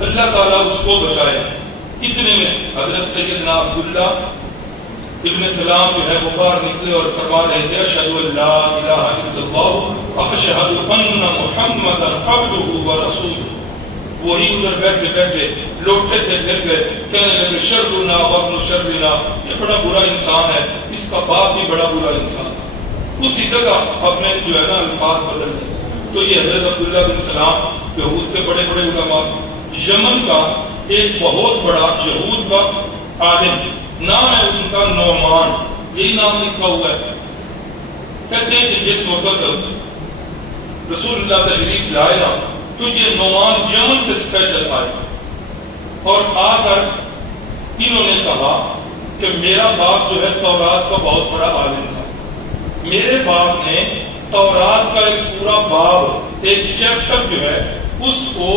اللہ تعالیٰ اس کو بچائے۔ اتنے میں حضرت سیدنا عبداللہ ابن سلام جو ہے وہ باہر نکلے اور فرما رہے تھے اشہد ان لا الہ الا اللہ اشہد ان محمدا عبدہ ورسولہ۔ وہی ادھر بیٹھے لوٹے تھے پھر گئے، کہنے لگے شرنا وابن شرنا، یہ بڑا برا انسان ہے، اس کا باپ بھی بڑا برا انسان ہے۔ اسی جگہ اپنے جو ہے نا الفاظ بدل گئے۔ تو یہ حضرت عبداللہ بن سلام یہود کے بڑے بڑے علماء، یمن کا ایک بہت بڑا یہود کا عالم، نام ہے ان کا نعمان، یہی نام لکھا ہوا ہے۔ کہتے ہیں کہ جس وقت رسول اللہ تشریف لائے نا تو یہ نعمان یمن سے اسپیشل آئے اور آ کر انہوں نے کہا کہ میرا باپ جو ہے تورات کا بہت بڑا عالم تھا، میرے باپ نے تورات کا ایک پورا باب، ایک چیپٹر جو ہے اس کو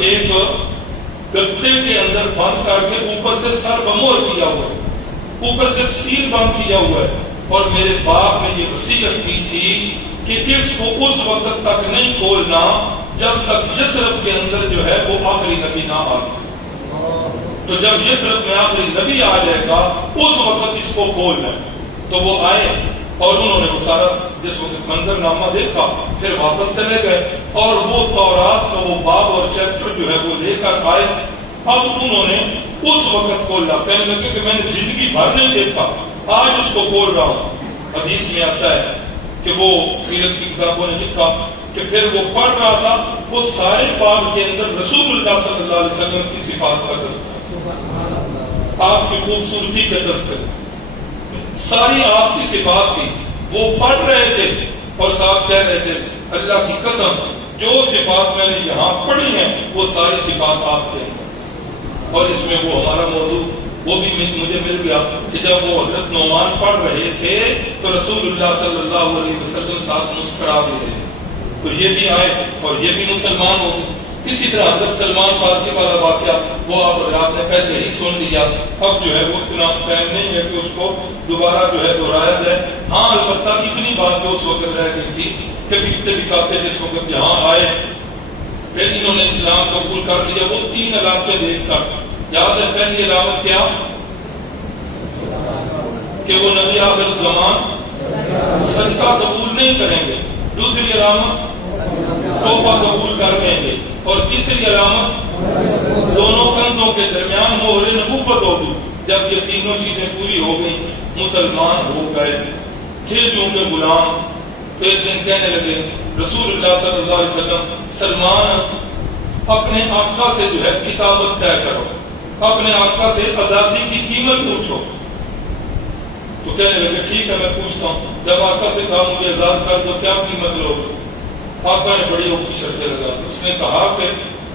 ایک گتے کے اندر بند کر کے اوپر سے سر بمور کیا ہوا ہے، اوپر سے سیل بند کیا ہوا ہے، اور میرے باپ نے یہ وصیت کی تھی کہ اس کو اس وقت تک نہیں کھولنا جب تک یثرب کے اندر جو ہے وہ آخری نبی نہ آ جائے۔ تو جب یثرب میں آخری نبی آ جائے گا اس وقت اس کو کھولنا ہے. تو وہ آئے اور انہوں نے وہ سارا جس وقت منظر نامہ دیکھا پھر واپس چلے گئے اور وہ تورات کا وہ باب اور چیپٹر جو ہے وہ لے کر آئے. اب انہوں نے اس وقت کھولا, کہنے لگے کہ میں نے زندگی بھر نہیں دیکھا, آج اس کو کھول رہا ہوں. حدیث میں آتا ہے کہ وہ سیرت کی کتابوں نے لکھا کہ پھر وہ پڑھ رہا تھا, وہ سارے باب کے اندر رسول اللہ صلی اللہ علیہ وسلم کی صفات کا تذکرہ, آپ کی خوبصورتی کا تذکرہ, ساری آپ کی صفات تھی. وہ پڑھ رہے تھے اور ساتھ کہہ رہے تھے اللہ کی قسم جو صفات میں نے یہاں پڑھی ہیں وہ ساری صفات آپ کے ہیں. اور اس میں وہ ہمارا موضوع وہ بھی مجھے مل گیا کہ جب وہ حضرت نعمان پڑھ رہے تھے تو رسول اللہ صلی اللہ علیہ وسلم ساتھ مسکرا دے رہے تھے, تو یہ بھی آئے اور یہ بھی مسلمان ہو گئے. اسی طرح حضرت سلمان فارسی والا واقعہ وہ آپ حضرات نے پہلے ہی سن لیا, اب جو ہے وہ اتنا ٹائم نہیں ہے کہ اس کو دوبارہ جو ہے دہرایا جائے. ہاں البتہ اتنی بات جو اس وقت رہ گئی تھی کہ بکتے بکاتے جس وقت یہاں آئے پھر انہوں نے اسلام قبول کر لیا. وہ 3 علامتیں دیکھ کر, یاد ہے پہلی علامت کیا کہ وہ نبی آخر الزمان صدقہ قبول نہیں کریں گے, دوسری علامت تحفہ قبول کر لیں گے, اور تیسری علامت دونوں کندھوں کے درمیان مہر نبوت ہوگی. جب یہ تینوں چیزیں پوری ہو گئی مسلمان ہو گئے تھے چونکہ غلام. ایک دن کہنے لگے رسول اللہ صلی اللہ علیہ وسلم سلمان اپنے آقا سے جو ہے کتابت طے کرو, اپنے آقا سے آزادی کی قیمت پوچھو. تو کہنے لگے ٹھیک ہے میں پوچھتا ہوں. جب آقا سے کہا مجھے آزاد کر دو کیا قیمت لوگے, آقا نے بڑی اوپی شرطیں لگا دی. اس نے کہا کہ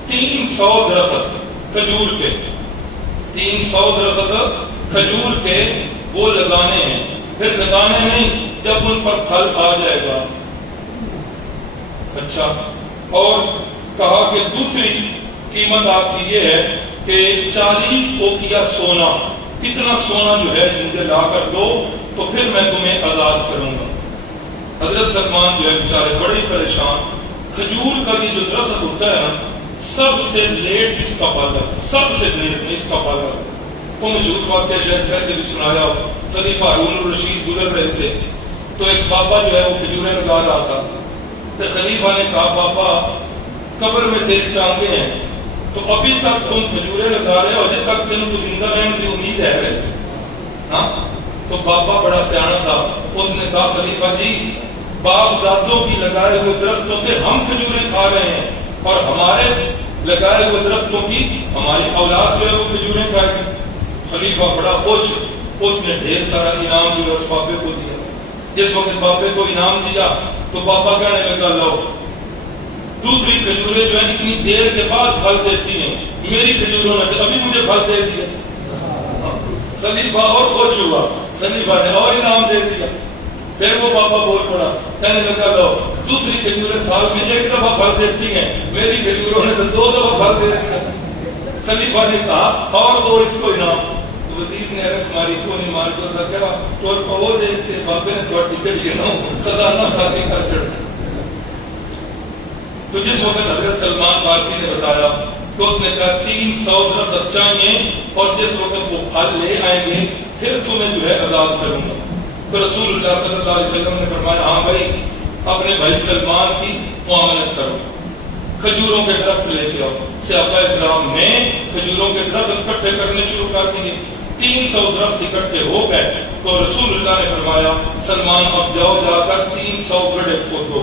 300 درخت کھجور کے, 300 درخت کھجور کے وہ لگانے ہیں, پھر لگانے نہیں جب ان پر پھل آ جائے گا. اچھا, اور کہا کہ دوسری قیمت آپ کی یہ ہے کہ 40 اوقیہ سونا, اتنا سونا جو ہے مجھے لا کر دو تو پھر میں تمہیں آزاد کروں گا. حضرت سلمان جو ہے بیچارے بڑے پریشان. کھجور کا یہ جو درخت ہوتا ہے نا سب سے لیٹ اس کا پھل ہے, سب سے لیٹ میں اس کا پھل ہے. تو مشہور واقعہ شاید پہلے بھی سنایا, خلیفہ ہارون الرشید گزر رہے تھے تو ایک بابا جو ہے وہ کھجوریں لگا رہا تھا. تو خلیفہ نے کہا بابا قبر میں تیری ٹانگیں ہیں تو ابھی تک تم کھجوریں لگا رہے ہو, ابھی تک تم کو زندہ رہنے کی امید ہے. ہاں, تو بابا بڑا سیانا تھا, اس نے کہا خلیفہ جی باپ دادوں کی لگائے ہوئے درختوں سے ہم کھجوریں کھا رہے ہیں اور ہمارے لگائے ہوئے درختوں کی ہماری اولاد جو ہے وہ کھجوریں کھائے گی. خلیفہ بڑا خوش, اس نے ڈھیر سارا انعام جو ہے اس بابے کو دیا. جس وقت بابے کو انعام دیا تو بابا کہنے لگا لو دوسری کھجوریں جو ہے اتنی دیر کے بعد پھل دیتی ہیں, میری کھجوروں نے ابھی مجھے پھل دے دیا. خلیفہ اور خوش ہوا, خلیفہ نے اور انعام دے دیا. پھر وہ بابا بول پڑا, کہنے لگا لو دوسری کھجوریں سال میں 1 دفعہ پھل دیتی ہیں, میری کھجوروں نے تو 2 دفعہ پھل دے دیا. خلیفہ نے کہا اور دو اس کو انعام. وزیر نے ہماری کو نہیں مار کو سکا تو وہ دیکھتے بابے نے تھوڑی کڑی نا خزانہ خالی کر چڑھ. تو جس وقت حضرت سلمان فارسی نے بتایا کہ اس نے کہا 300 درخت چاہیے اور جس وقت وہ پھل لے آئیں گے پھر تمہیں جو ہے آزاد کروں گا. تو رسول اللہ صلی اللہ علیہ وسلم نے فرمایا ہاں بھائی اپنے بھائی سلمان کی معاملت کرو, کھجوروں کے درخت لے کے آؤ. صحابہ کرام نے کھجوروں کے درخت اکٹھے کرنے شروع کر دیے. 300 درخت اکٹھے ہو گئے تو رسول اللہ نے فرمایا سلمان اب جاؤ جا کر 300 گڑھے کھودو.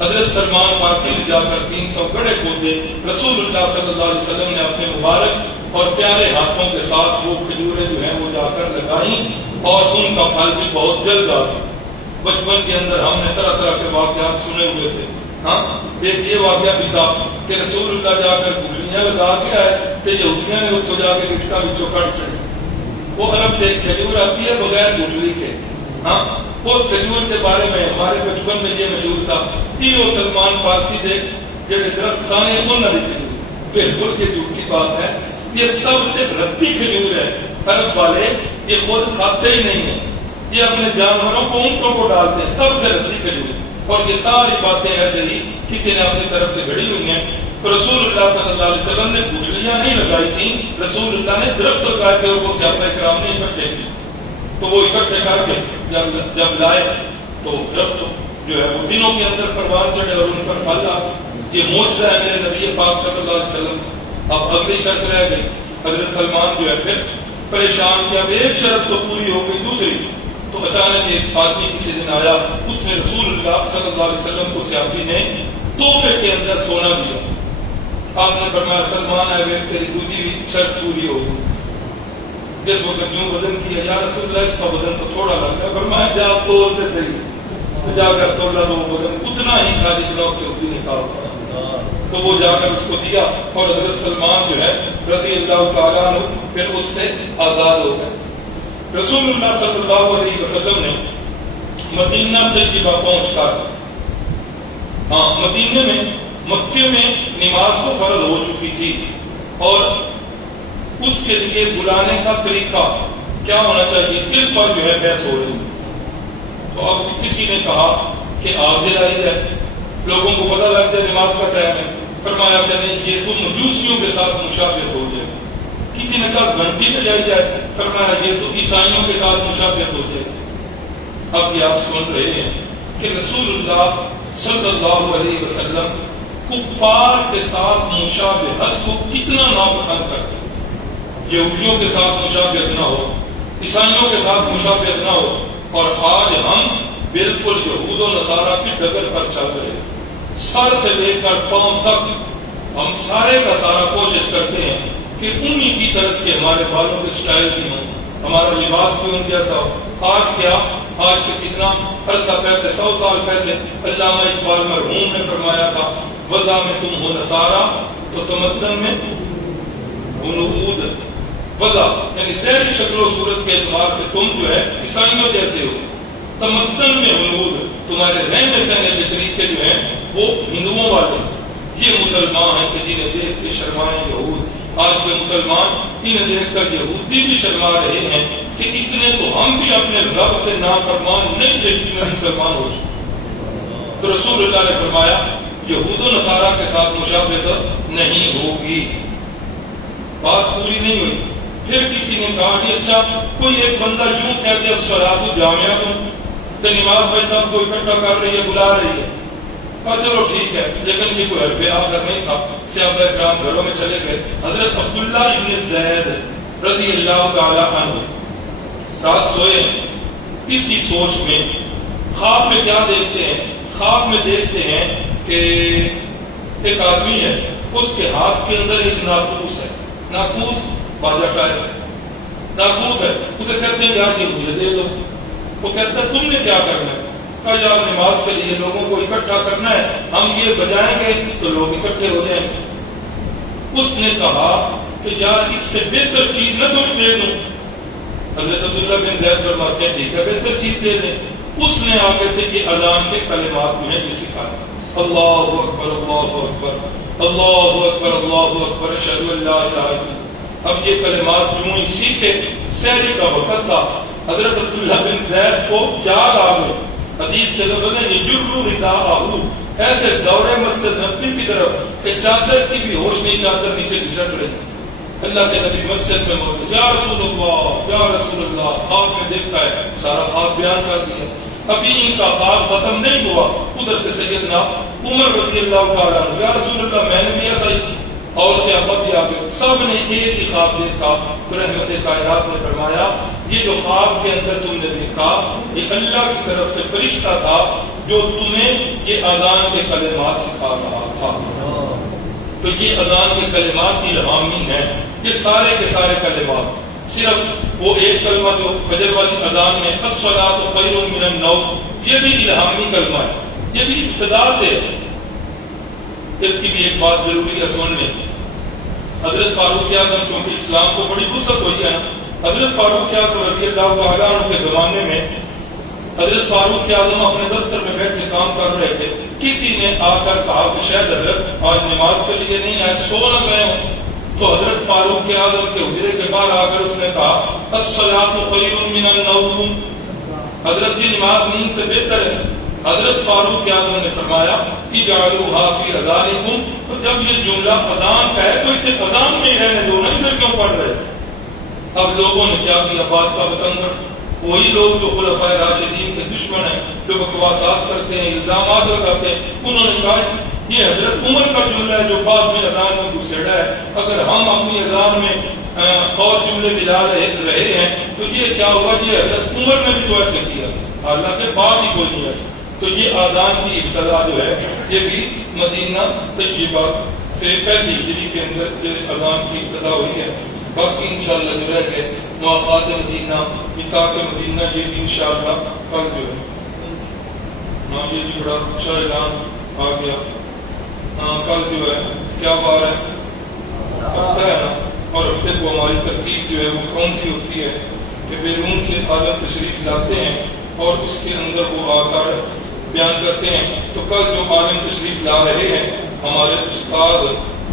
حضرت سلمان فارسی نے جا کر 300 گڑھے کھودے. رسول اللہ صلی اللہ علیہ وسلم نے اپنے مبارک اور پیارے ہاتھوں کے ساتھ وہ کھجوریں جو ہیں وہ جا کر لگائیں اور ان کا پھل بھی بہت جلد آ گیا. بچپن کے اندر ہم نے طرح طرح کے واقعات سنے ہوئے تھے. ہاں, ایک یہ واقعہ بھی تھا کہ رسول اللہ جا کر گٹھلیاں لگا کے آئے تو یہودیاں نے اتو جا کے گٹکا بچوں کٹ چڑھی. وہ عرب سے ایک کھجور آتی ہے بغیر گٹھلی کے. ہاں, اس کھجور کے بارے میں ہمارے بچپن میں یہ مشہور تھا کہ وہ سلمان فارسی دیکھ جڑے درخت سانے انہوں نے کھجور. بالکل یہ جھوٹی بات ہے, یہ سب سے رتی کھجور ہے. عرب والے یہ خود کھاتے ہی نہیں ہیں, یہ اپنے جانوروں کو اونٹوں کو ڈالتے ہیں. سب سے رتی کھجور, اور یہ ساری باتیں ایسے ہی کسی نے اپنی طرف سے گھڑی ہوئی ہیں. تو رسول اللہ صلی اللہ علیہ وسلم نے گٹھلیاں نہیں لگائی تھیں، رسول اللہ نے درخت لگائے تھے اور وہ صحابہ کرام نے اکٹھے کیے. تو وہ اکٹھے کر کے جب لائے تو درخت جو ہے وہ دنوں کے اندر پروان چڑھے اور ان پر پھل آ. یہ معجزہ ہے میرے نبی پاک صلی اللہ علیہ وسلم. اب اگلی شرط رہ گئی. حضرت سلمان جو ہے پھر پریشان کیا. اب ایک شرط تو پوری ہو گئی، دوسری تو اچانک ایک آدمی کسی دن آیا، اس نے رسول اللہ صلی اللہ علیہ وسلم کو صحابی نے تحفے کے اندر سونا دیا. آپ نے فرمایا سلمان ہے تیری دوسری شرط پوری ہو گئی. جس وقت یوں وزن کیا، یا رسول اللہ اس کا وزن تو تھوڑا لگ گیا. فرمایا جا تولتے صحیح. تو جا کر تولا تو وہ وزن اتنا ہی تھا جتنا اس کے خود نکالا. تو وہ جا کر اس کو دیا اور حضرت سلمان جو ہے رضی اللہ تعالیٰ عنہ پھر اس سے آزاد ہو گئے. رسول اللہ صلی اللہ علیہ وسلم نے مدینہ طیبہ پہنچ کر مدینے میں مکے میں نماز کو فرض ہو چکی تھی اور اس کے لیے بلانے کا طریقہ کیا ہونا چاہیے اس پر جو ہے بحث ہو رہی. تو اب کسی نے کہا کہ آگ جلائی جائے، لوگوں کو پتہ لگ جائے نماز کا ٹائم ہے. فرمایا کہ نہیں، یہ تو مجوسیوں کے ساتھ مشابہت ہو جائے. کسی نے کہا گھنٹی بجائی جائے. فرمایا یہ تو عیسائیوں کے ساتھ مشابہت ہو جائے. اب یہ آپ سن رہے ہیں کہ رسول اللہ صلی اللہ علیہ وسلم کفار کے ساتھ مشابہت کو کتنا ناپسند کرتے ہیں. یہودیوں کے ساتھ مشابہت نہ ہو، عیسائیوں کے ساتھ مشابہت نہ ہو، اور آج ہم بالکل یہود و نصارہ کی ڈگر پر چل رہے ہیں. سر سے لے کر پاؤں تک ہم سارے کا سارا کوشش کرتے ہیں کہ انہی کی طرف کے ہمارے بالوں کے سٹائل بھی ہوں، ہمارا لباس بھی ان جیسا ہو. آج کیا، آج سے کتنا عرصہ پہلے، 100 سال پہلے علامہ اقبال مرحوم نے فرمایا تھا وضع میں تم ہو نصارہ تو تمدن میں غنود. وضع یعنی ظاہری شکل و صورت کے اعتبار سے تم جو ہے عیسائیوں جیسے ہو، تمدن میں غنود، تمہارے رہنے سہنے کے طریقے جو ہیں وہ ہندوؤں والے. یہ مسلمان ہیں کہ جنہیں دیکھ کے شرمائیں یہود. آج کے مسلمان انہیں دیکھ کر یہودی بھی شرما رہے ہیں کہ اتنے تو ہم بھی اپنے رب کے نافرمان نہیں تھے جتنے مسلمان ہو چکے. تو رسول اللہ نے فرمایا یہود و نصارہ کے ساتھ مشابہت نہیں ہوگی. بات پوری نہیں ہوئی. پھر کسی نے کہا کہ اچھا کوئی ایک بندہ یوں کہتے ہیں صلاۃ جامعہ کہ نماز بھائی صاحب کو اکٹھا کر رہی ہے، بلا رہی ہے. کہا چلو ٹھیک ہے، لیکن یہ کوئی حرف آخر نہیں تھا. صحابہ کرام گھروں میں چلے گئے. حضرت عبداللہ ابن زید رضی اللہ تعالیٰ عنہ رات سوئے اسی سوچ میں. خواب میں کیا دیکھتے ہیں؟ خواب میں دیکھتے ہیں کہ ایک آدمی ہے، اس کے ہاتھ کے اندر ایک ناقوس ہے. ناقوس باجا کا ہے، ناقوس ہے. اسے کہتے ہیں یار یہ مجھے دے دو. وہ کہتا ہے تم نے کیا کرنا ہے؟ کہا یار نماز کے لیے لوگوں کو اکٹھا کرنا ہے، ہم یہ بجائیں گے تو لوگ اکٹھے ہو جائیں گے. اس نے کہا کہ یار اس سے بہتر چیز نہ تمہیں دے دوں. حضرت عبداللہ بن زید فرماتے ہیں ٹھیک ہے بہتر چیز دے دیں. اس نے آگے سے یہ اذان کے کلمات میں بھی سکھایا. اللہ اکبر اللہ اکبر اللہ اکبر اللہ اکبر اشہد ان لا الہ الا اللہ. اب یہ کلمات جو ہی سیکھے، سحری کا وقت تھا. حضرت عبداللہ بن زید کو جاگ آ گئی. حدیث کے لفظ ہے یجر رداءہ، ایسے دوڑے مسجد نبوی کی طرف کہ چادر کی بھی ہوش نہیں، چادر نیچے گھسٹ رہی. اللہ کے نبی مسجد میں موجود، یا رسول اللہ یا رسول اللہ. خواب میں دیکھتا ہے، سارا خواب بیان کر دیا. ابھی ان کا خواب ختم نہیں ہوا، ادھر سے سیدنا عمر رضی اللہ تعالیٰ عنہ، یا رسول اللہ میں نے بھی ایسا ہی، اور سے ابا بھی آگے. سب نے ایک ہی خواب دیکھا. رحمت کائنات نے فرمایا یہ جو خواب کے اندر تم نے دیکھا یہ اللہ کی طرف سے فرشتہ تھا جو تمہیں یہ اذان کے کلمات سکھا رہا تھا. تو یہ اذان کے کلمات الہامی ہیں. یہ سارے کے سارے کلمات، صرف وہ ایک کلمہ جو فجر والی اذان میں الصلاۃ خیر من النوم، یہ بھی الہامی کلمہ ہے، یہ بھی ابتدا سے ہے. اس کی بھی ایک بات ضروری ہے سننے. حضرت فاروق اعظم چونکہ اسلام کو بڑی وسعت ہوئی ہے، حضرت فاروق اعظم رضی اللہ تعالیٰ عنہ کے زمانے میں حضرت فاروق اعظم اپنے دفتر میں بیٹھ کے کام کر رہے تھے. کسی نے آ کر کہا کہ شاید حضرت آج نماز کے لیے نہیں آئے، سو نہ گئے ہوں. تو حضرت فاروق اعظم کے حجرے کے باہر آ کر اس نے کہا الصلاۃ خیر من النوم. حضرت جی نماز نیند سے بہتر ہے. حضرت فاروق اعظم نے فرمایا اجعلوها فی اذانکم، تو جب یہ جملہ اذان کا ہے تو اسے اذان میں ہی رہنے دو، نہیں ادھر کیوں پڑھ رہے؟ اب لوگوں نے کیا کیا، بات کا بتنگڑ، وہی لوگ جو خلفائے راشدین کے دشمن ہیں، جو بکواسات کرتے ہیں، الزامات لگاتے ہیں، انہوں نے کہا یہ حضرت عمر کا جملہ ہے جو بعد میں اذان میں گھسیڑا ہے، اگر ہم اپنی اذان میں اور جملے ملا رہے ہیں تو یہ کیا ہوا، یہ حضرت عمر نے بھی تو ایسے کیا، حالانکہ بات ہی کوئی نہیں ایسا۔ تو یہ آذان کی ابتدا جو ہے یہ بھی مدینہ طیبہ سے پہلی ہجری کے اندر یہ اذان کی ابتدا ہوئی ہے۔ باقی انشاءاللہ جو رہ گئے مواقعات مدینہ، میثاق مدینہ، یہ بھی انشاءاللہ کل جو ہے ہاں یہ بھی بڑا اچھا اعلان آ گیا۔ کل جو ہے کیا بار ہے، ہفتہ ہے نا، اور ہفتے کو ہماری ترتیب جو ہے وہ کون سی ہوتی ہے کہ بیرون سے عالم تشریف لاتے ہیں اور اس کے اندر وہ آ کر بیان کرتے ہیں۔ تو کل جو عالم تشریف لا رہے ہیں ہمارے استاد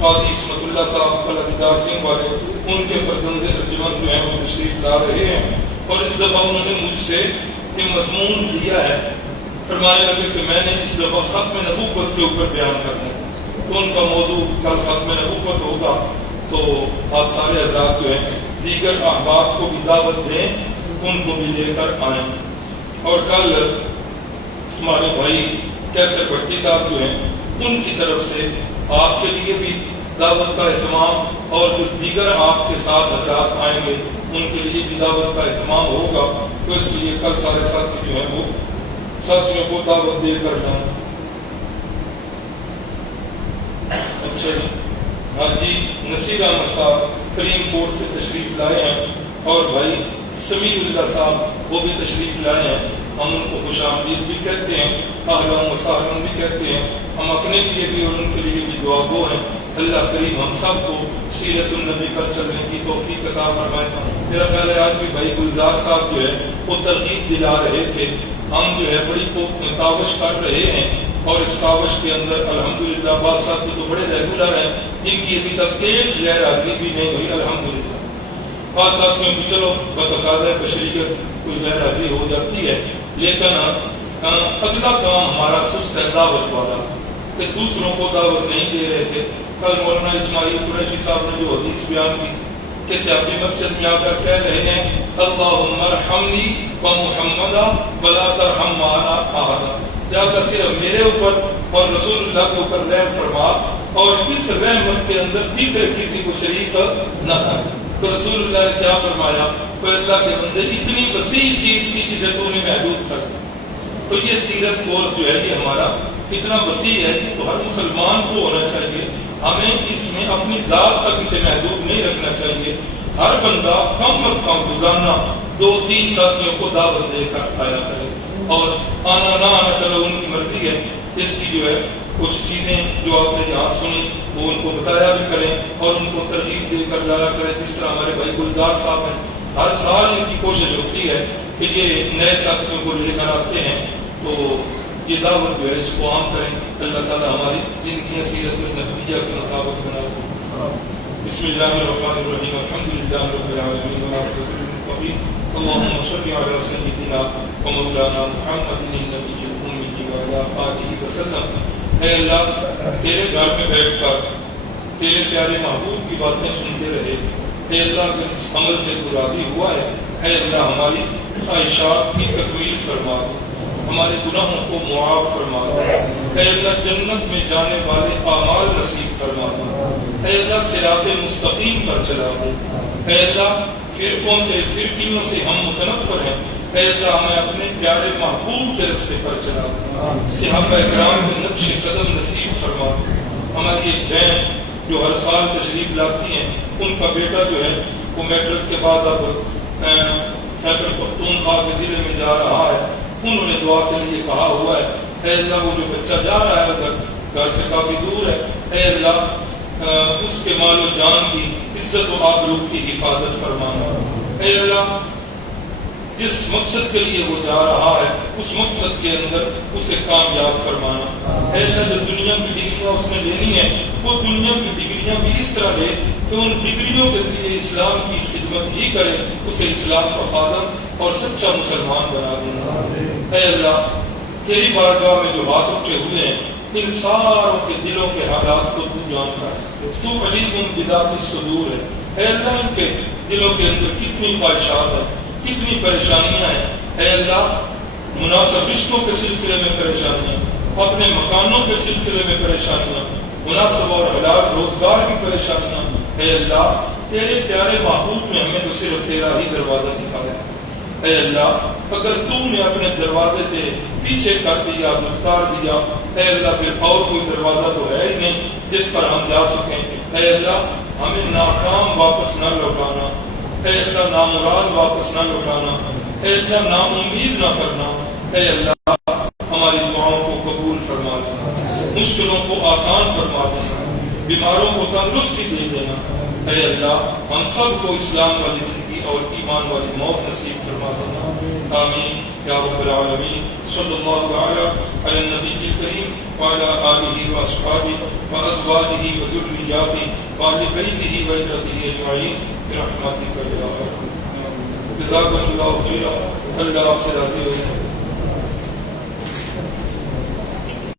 قاضی عصمت اللہ صاحب کل دیدار سنگھ والے، ان کے فرزند ارجمند جو ہیں وہ تشریف لا رہے ہیں، اور اس دفعہ انہوں نے مجھ سے یہ مضمون لیا ہے، فرمانے لگے کہ میں نے اس دفعہ ختم نبوت کے اوپر بیان کرنا ہے، تو ان کا موضوع کل ختم نبوت ہوگا، تو آپ سارے حضرات جو ہیں دیگر احباب کو بھی دعوت دیں، ان کو بھی لے کر آئیں۔ اور کل ہمارے بھائی کیسر بھٹی صاحب جو ہیں ان کی طرف سے آپ کے لیے بھی دعوت کا اہتمام، اور جو دیگر آپ کے ساتھ حضرات آئیں گے ان کے لیے بھی دعوت کا اہتمام ہوگا، تو اس لیے کل سارے ساتھی جو ہیں وہ ساتھیوں کو دعوت دے کر جائیں۔ اچھا جی، حاجی نصیر احمد صاحب کریم کوٹ سے تشریف لائے ہیں، اور بھائی سمیع اللہ صاحب وہ بھی تشریف لائے ہیں، ہم ان کو خوش آمدید بھی کہتے ہیں، اہلا و سہلا بھی کہتے ہیں، ہم اپنے لیے بھی اور ان کے لیے بھی دعا گو ہیں۔ اللہ کریم ہم سب کو سیرت النبی پر چلنے کی توفیق عطا فرمائے۔ میرا خیال ہے آج بھی بھائی گلزار صاحب جو ہے وہ ترغیب دلا رہے تھے، ہم جو ہے بڑی کاوش کر رہے ہیں، اور اس کاوش کے اندر الحمدللہ بعض ساتھی تو بڑے ریگولر ہیں جن کی ابھی تک ایک غیر حاضری بھی نہیں ہوئی الحمدللہ۔ بعض ساتھیوں کی چلو بتقاضۂ بشریت کوئی غیر حاضری ہو جاتی ہے، لیکن اگلا کام ہمارا سست ہے دعوت والا، کہ دوسروں کو دعوت نہیں دے رہے تھے۔ کل مولانا اسماعیل قریشی صاحب نے جو حدیث بیان کی کہ صحابی مسجد میں آ کر کہہ رہے ہیں اللہم ارحمنی و محمدا ولا ترحم معنا احدا، یا اللہ صرف میرے اوپر اور رسول اللہ کے اوپر رحم فرما، اور اس رحمت کے اندر تیسرے کسی کو شریک نہ کر۔ تو رسول اللہ نے کیا فرمایا، کوئی اللہ کے بندے اتنی وسیع چیز تھی جسے تو نے محدود کر دیا۔ تو یہ سیرت کورس جو ہے یہ ہمارا اتنا وسیع ہے کہ تو ہر مسلمان کو ہونا چاہیے، ہمیں اس میں اپنی ذات تک اسے محدود نہیں رکھنا چاہیے۔ ہر بندہ کم از کم روزانہ 2-3 ساتھیوں کو دعوت دے کر آیا کرے، اور آنا نہ آنا چلو ان کی مرضی ہے، اس کی جو ہے کچھ چیزیں جو آپ نے یہاں سنی وہ ان کو بتایا بھی کریں، اور ان کو ترغیب دے کر لایا کریں۔ جس طرح ہمارے بھائی گلزار صاحب ہیں، ہر سال ان کی کوشش ہوتی ہے کہ یہ نئے ساتھیوں کو لے کر آتے ہیں، تو یہ دعوت جو ہے اس کو عام کریں۔ اللہ تعالیٰ ہماری زندگیاں سیرت نبویہ کے مطابق بنا دیں۔ بسم اللہ الرحمن الرحیم، الحمدللہ رب العالمین والعاقبۃ للمتقین، اللهم صل علی سیدنا و مولانا محمد النبی الأمی وعلی آلہ وسلم۔ اے اللہ، تیرے گھر میں بیٹھ کر تیرے پیارے محبوب کی باتیں سنتے رہے، اے اللہ اگر اس عمل سے تو راضی ہوا ہے، اے اللہ ہماری خواہشات کی تکمیل فرما دے، ہمارے گناہوں کو معاف فرما دے، اے اللہ جنت میں جانے والے اعمال نصیب فرما دے، اے اللہ صراط مستقیم پر چلا دے، اے اللہ فرقیوں سے ہم متنفر ہیں، اے اللہ ہمیں اپنے پیارے محبوب کے رستے پر چلا دے، صحابہ کرام کے نقش قدم نصیب فرما دے۔ ہماری ایک بہن جو ہر سال تشریف لاتی ہیں، ان کا بیٹا جو ہے وہ میٹرک کے بعد اب خیبر پختونخوا کے ضلع میں جا رہا ہے، انہوں نے دعا کے لیے کہا ہوا ہے، اے اللہ وہ جو بچہ جا رہا ہے گھر سے کافی دور ہے، اے اللہ اس کے مال و جان کی عزت و آبرو کی حفاظت فرمانا، اے اللہ جس مقصد کے لیے وہ جا رہا ہے اس مقصد کے اندر اسے کامیاب فرمانا، اے اللہ جو دنیا کی ڈگریاں اس نے لینی ہے وہ دنیا کی ڈگریاں بھی اس طرح لے کہ ان ڈگریوں کے ذریعے اسلام کی خدمت ہی کرے، اسے اسلام کا خادم اور سچا مسلمان بنا دینا، اے اللہ تیری بارگاہ میں جو ہاتھ اٹھے ہوئے ہیں ان ساروں کے دلوں کے حالات کو تو جانتا ہے، تو علیم بذات الصدور ہے۔ اے اللہ ان کے دلوں کے اندر کتنی خواہشات ہیں، کتنی پریشانیاں ہیں، اے اللہ مناسب رشتوں کے سلسلے میں پریشانیاں، اپنے مکانوں کے سلسلے میں پریشانیاں، مناسب اور حلال روزگار کی پریشانیاں، اے اللہ تیرے پیارے محبوب میں ہمیں تو صرف تیرا ہی دروازہ دکھایا ہے۔ اے اللہ اگر تو نے اپنے دروازے سے پیچھے کر دیا، گفتار دیا، اے اللہ پھر اور کوئی دروازہ تو ہے ہی نہیں جس پر ہم جا سکیں۔ اے اللہ ہمیں ناکام واپس نہ لوٹانا، اے اللہ نامراد واپس نہ لوٹانا، اے اللہ نا امید نہ کرنا، اے اللہ ہماری دعاؤں کو قبول فرما دینا، مشکلوں کو آسان فرما دینا، بیماروں کو تندرستی دے دینا۔ اے اللہ ہم سب کو اسلام والی زندگی اور ایمان والی موت نصیب فرما دینا، آمین یا رب العالمین۔ صلی اللہ تعالی علی النبی الکریم وعلی آلہ واصحابہ وازواجہ وذریاتہ وآل بیتہ وعترتہ اجمعین برحمتک یا ارحم الراحمین۔ جزاکم اللہ خیرا، اللہ آپ سے راضی ہو جائے۔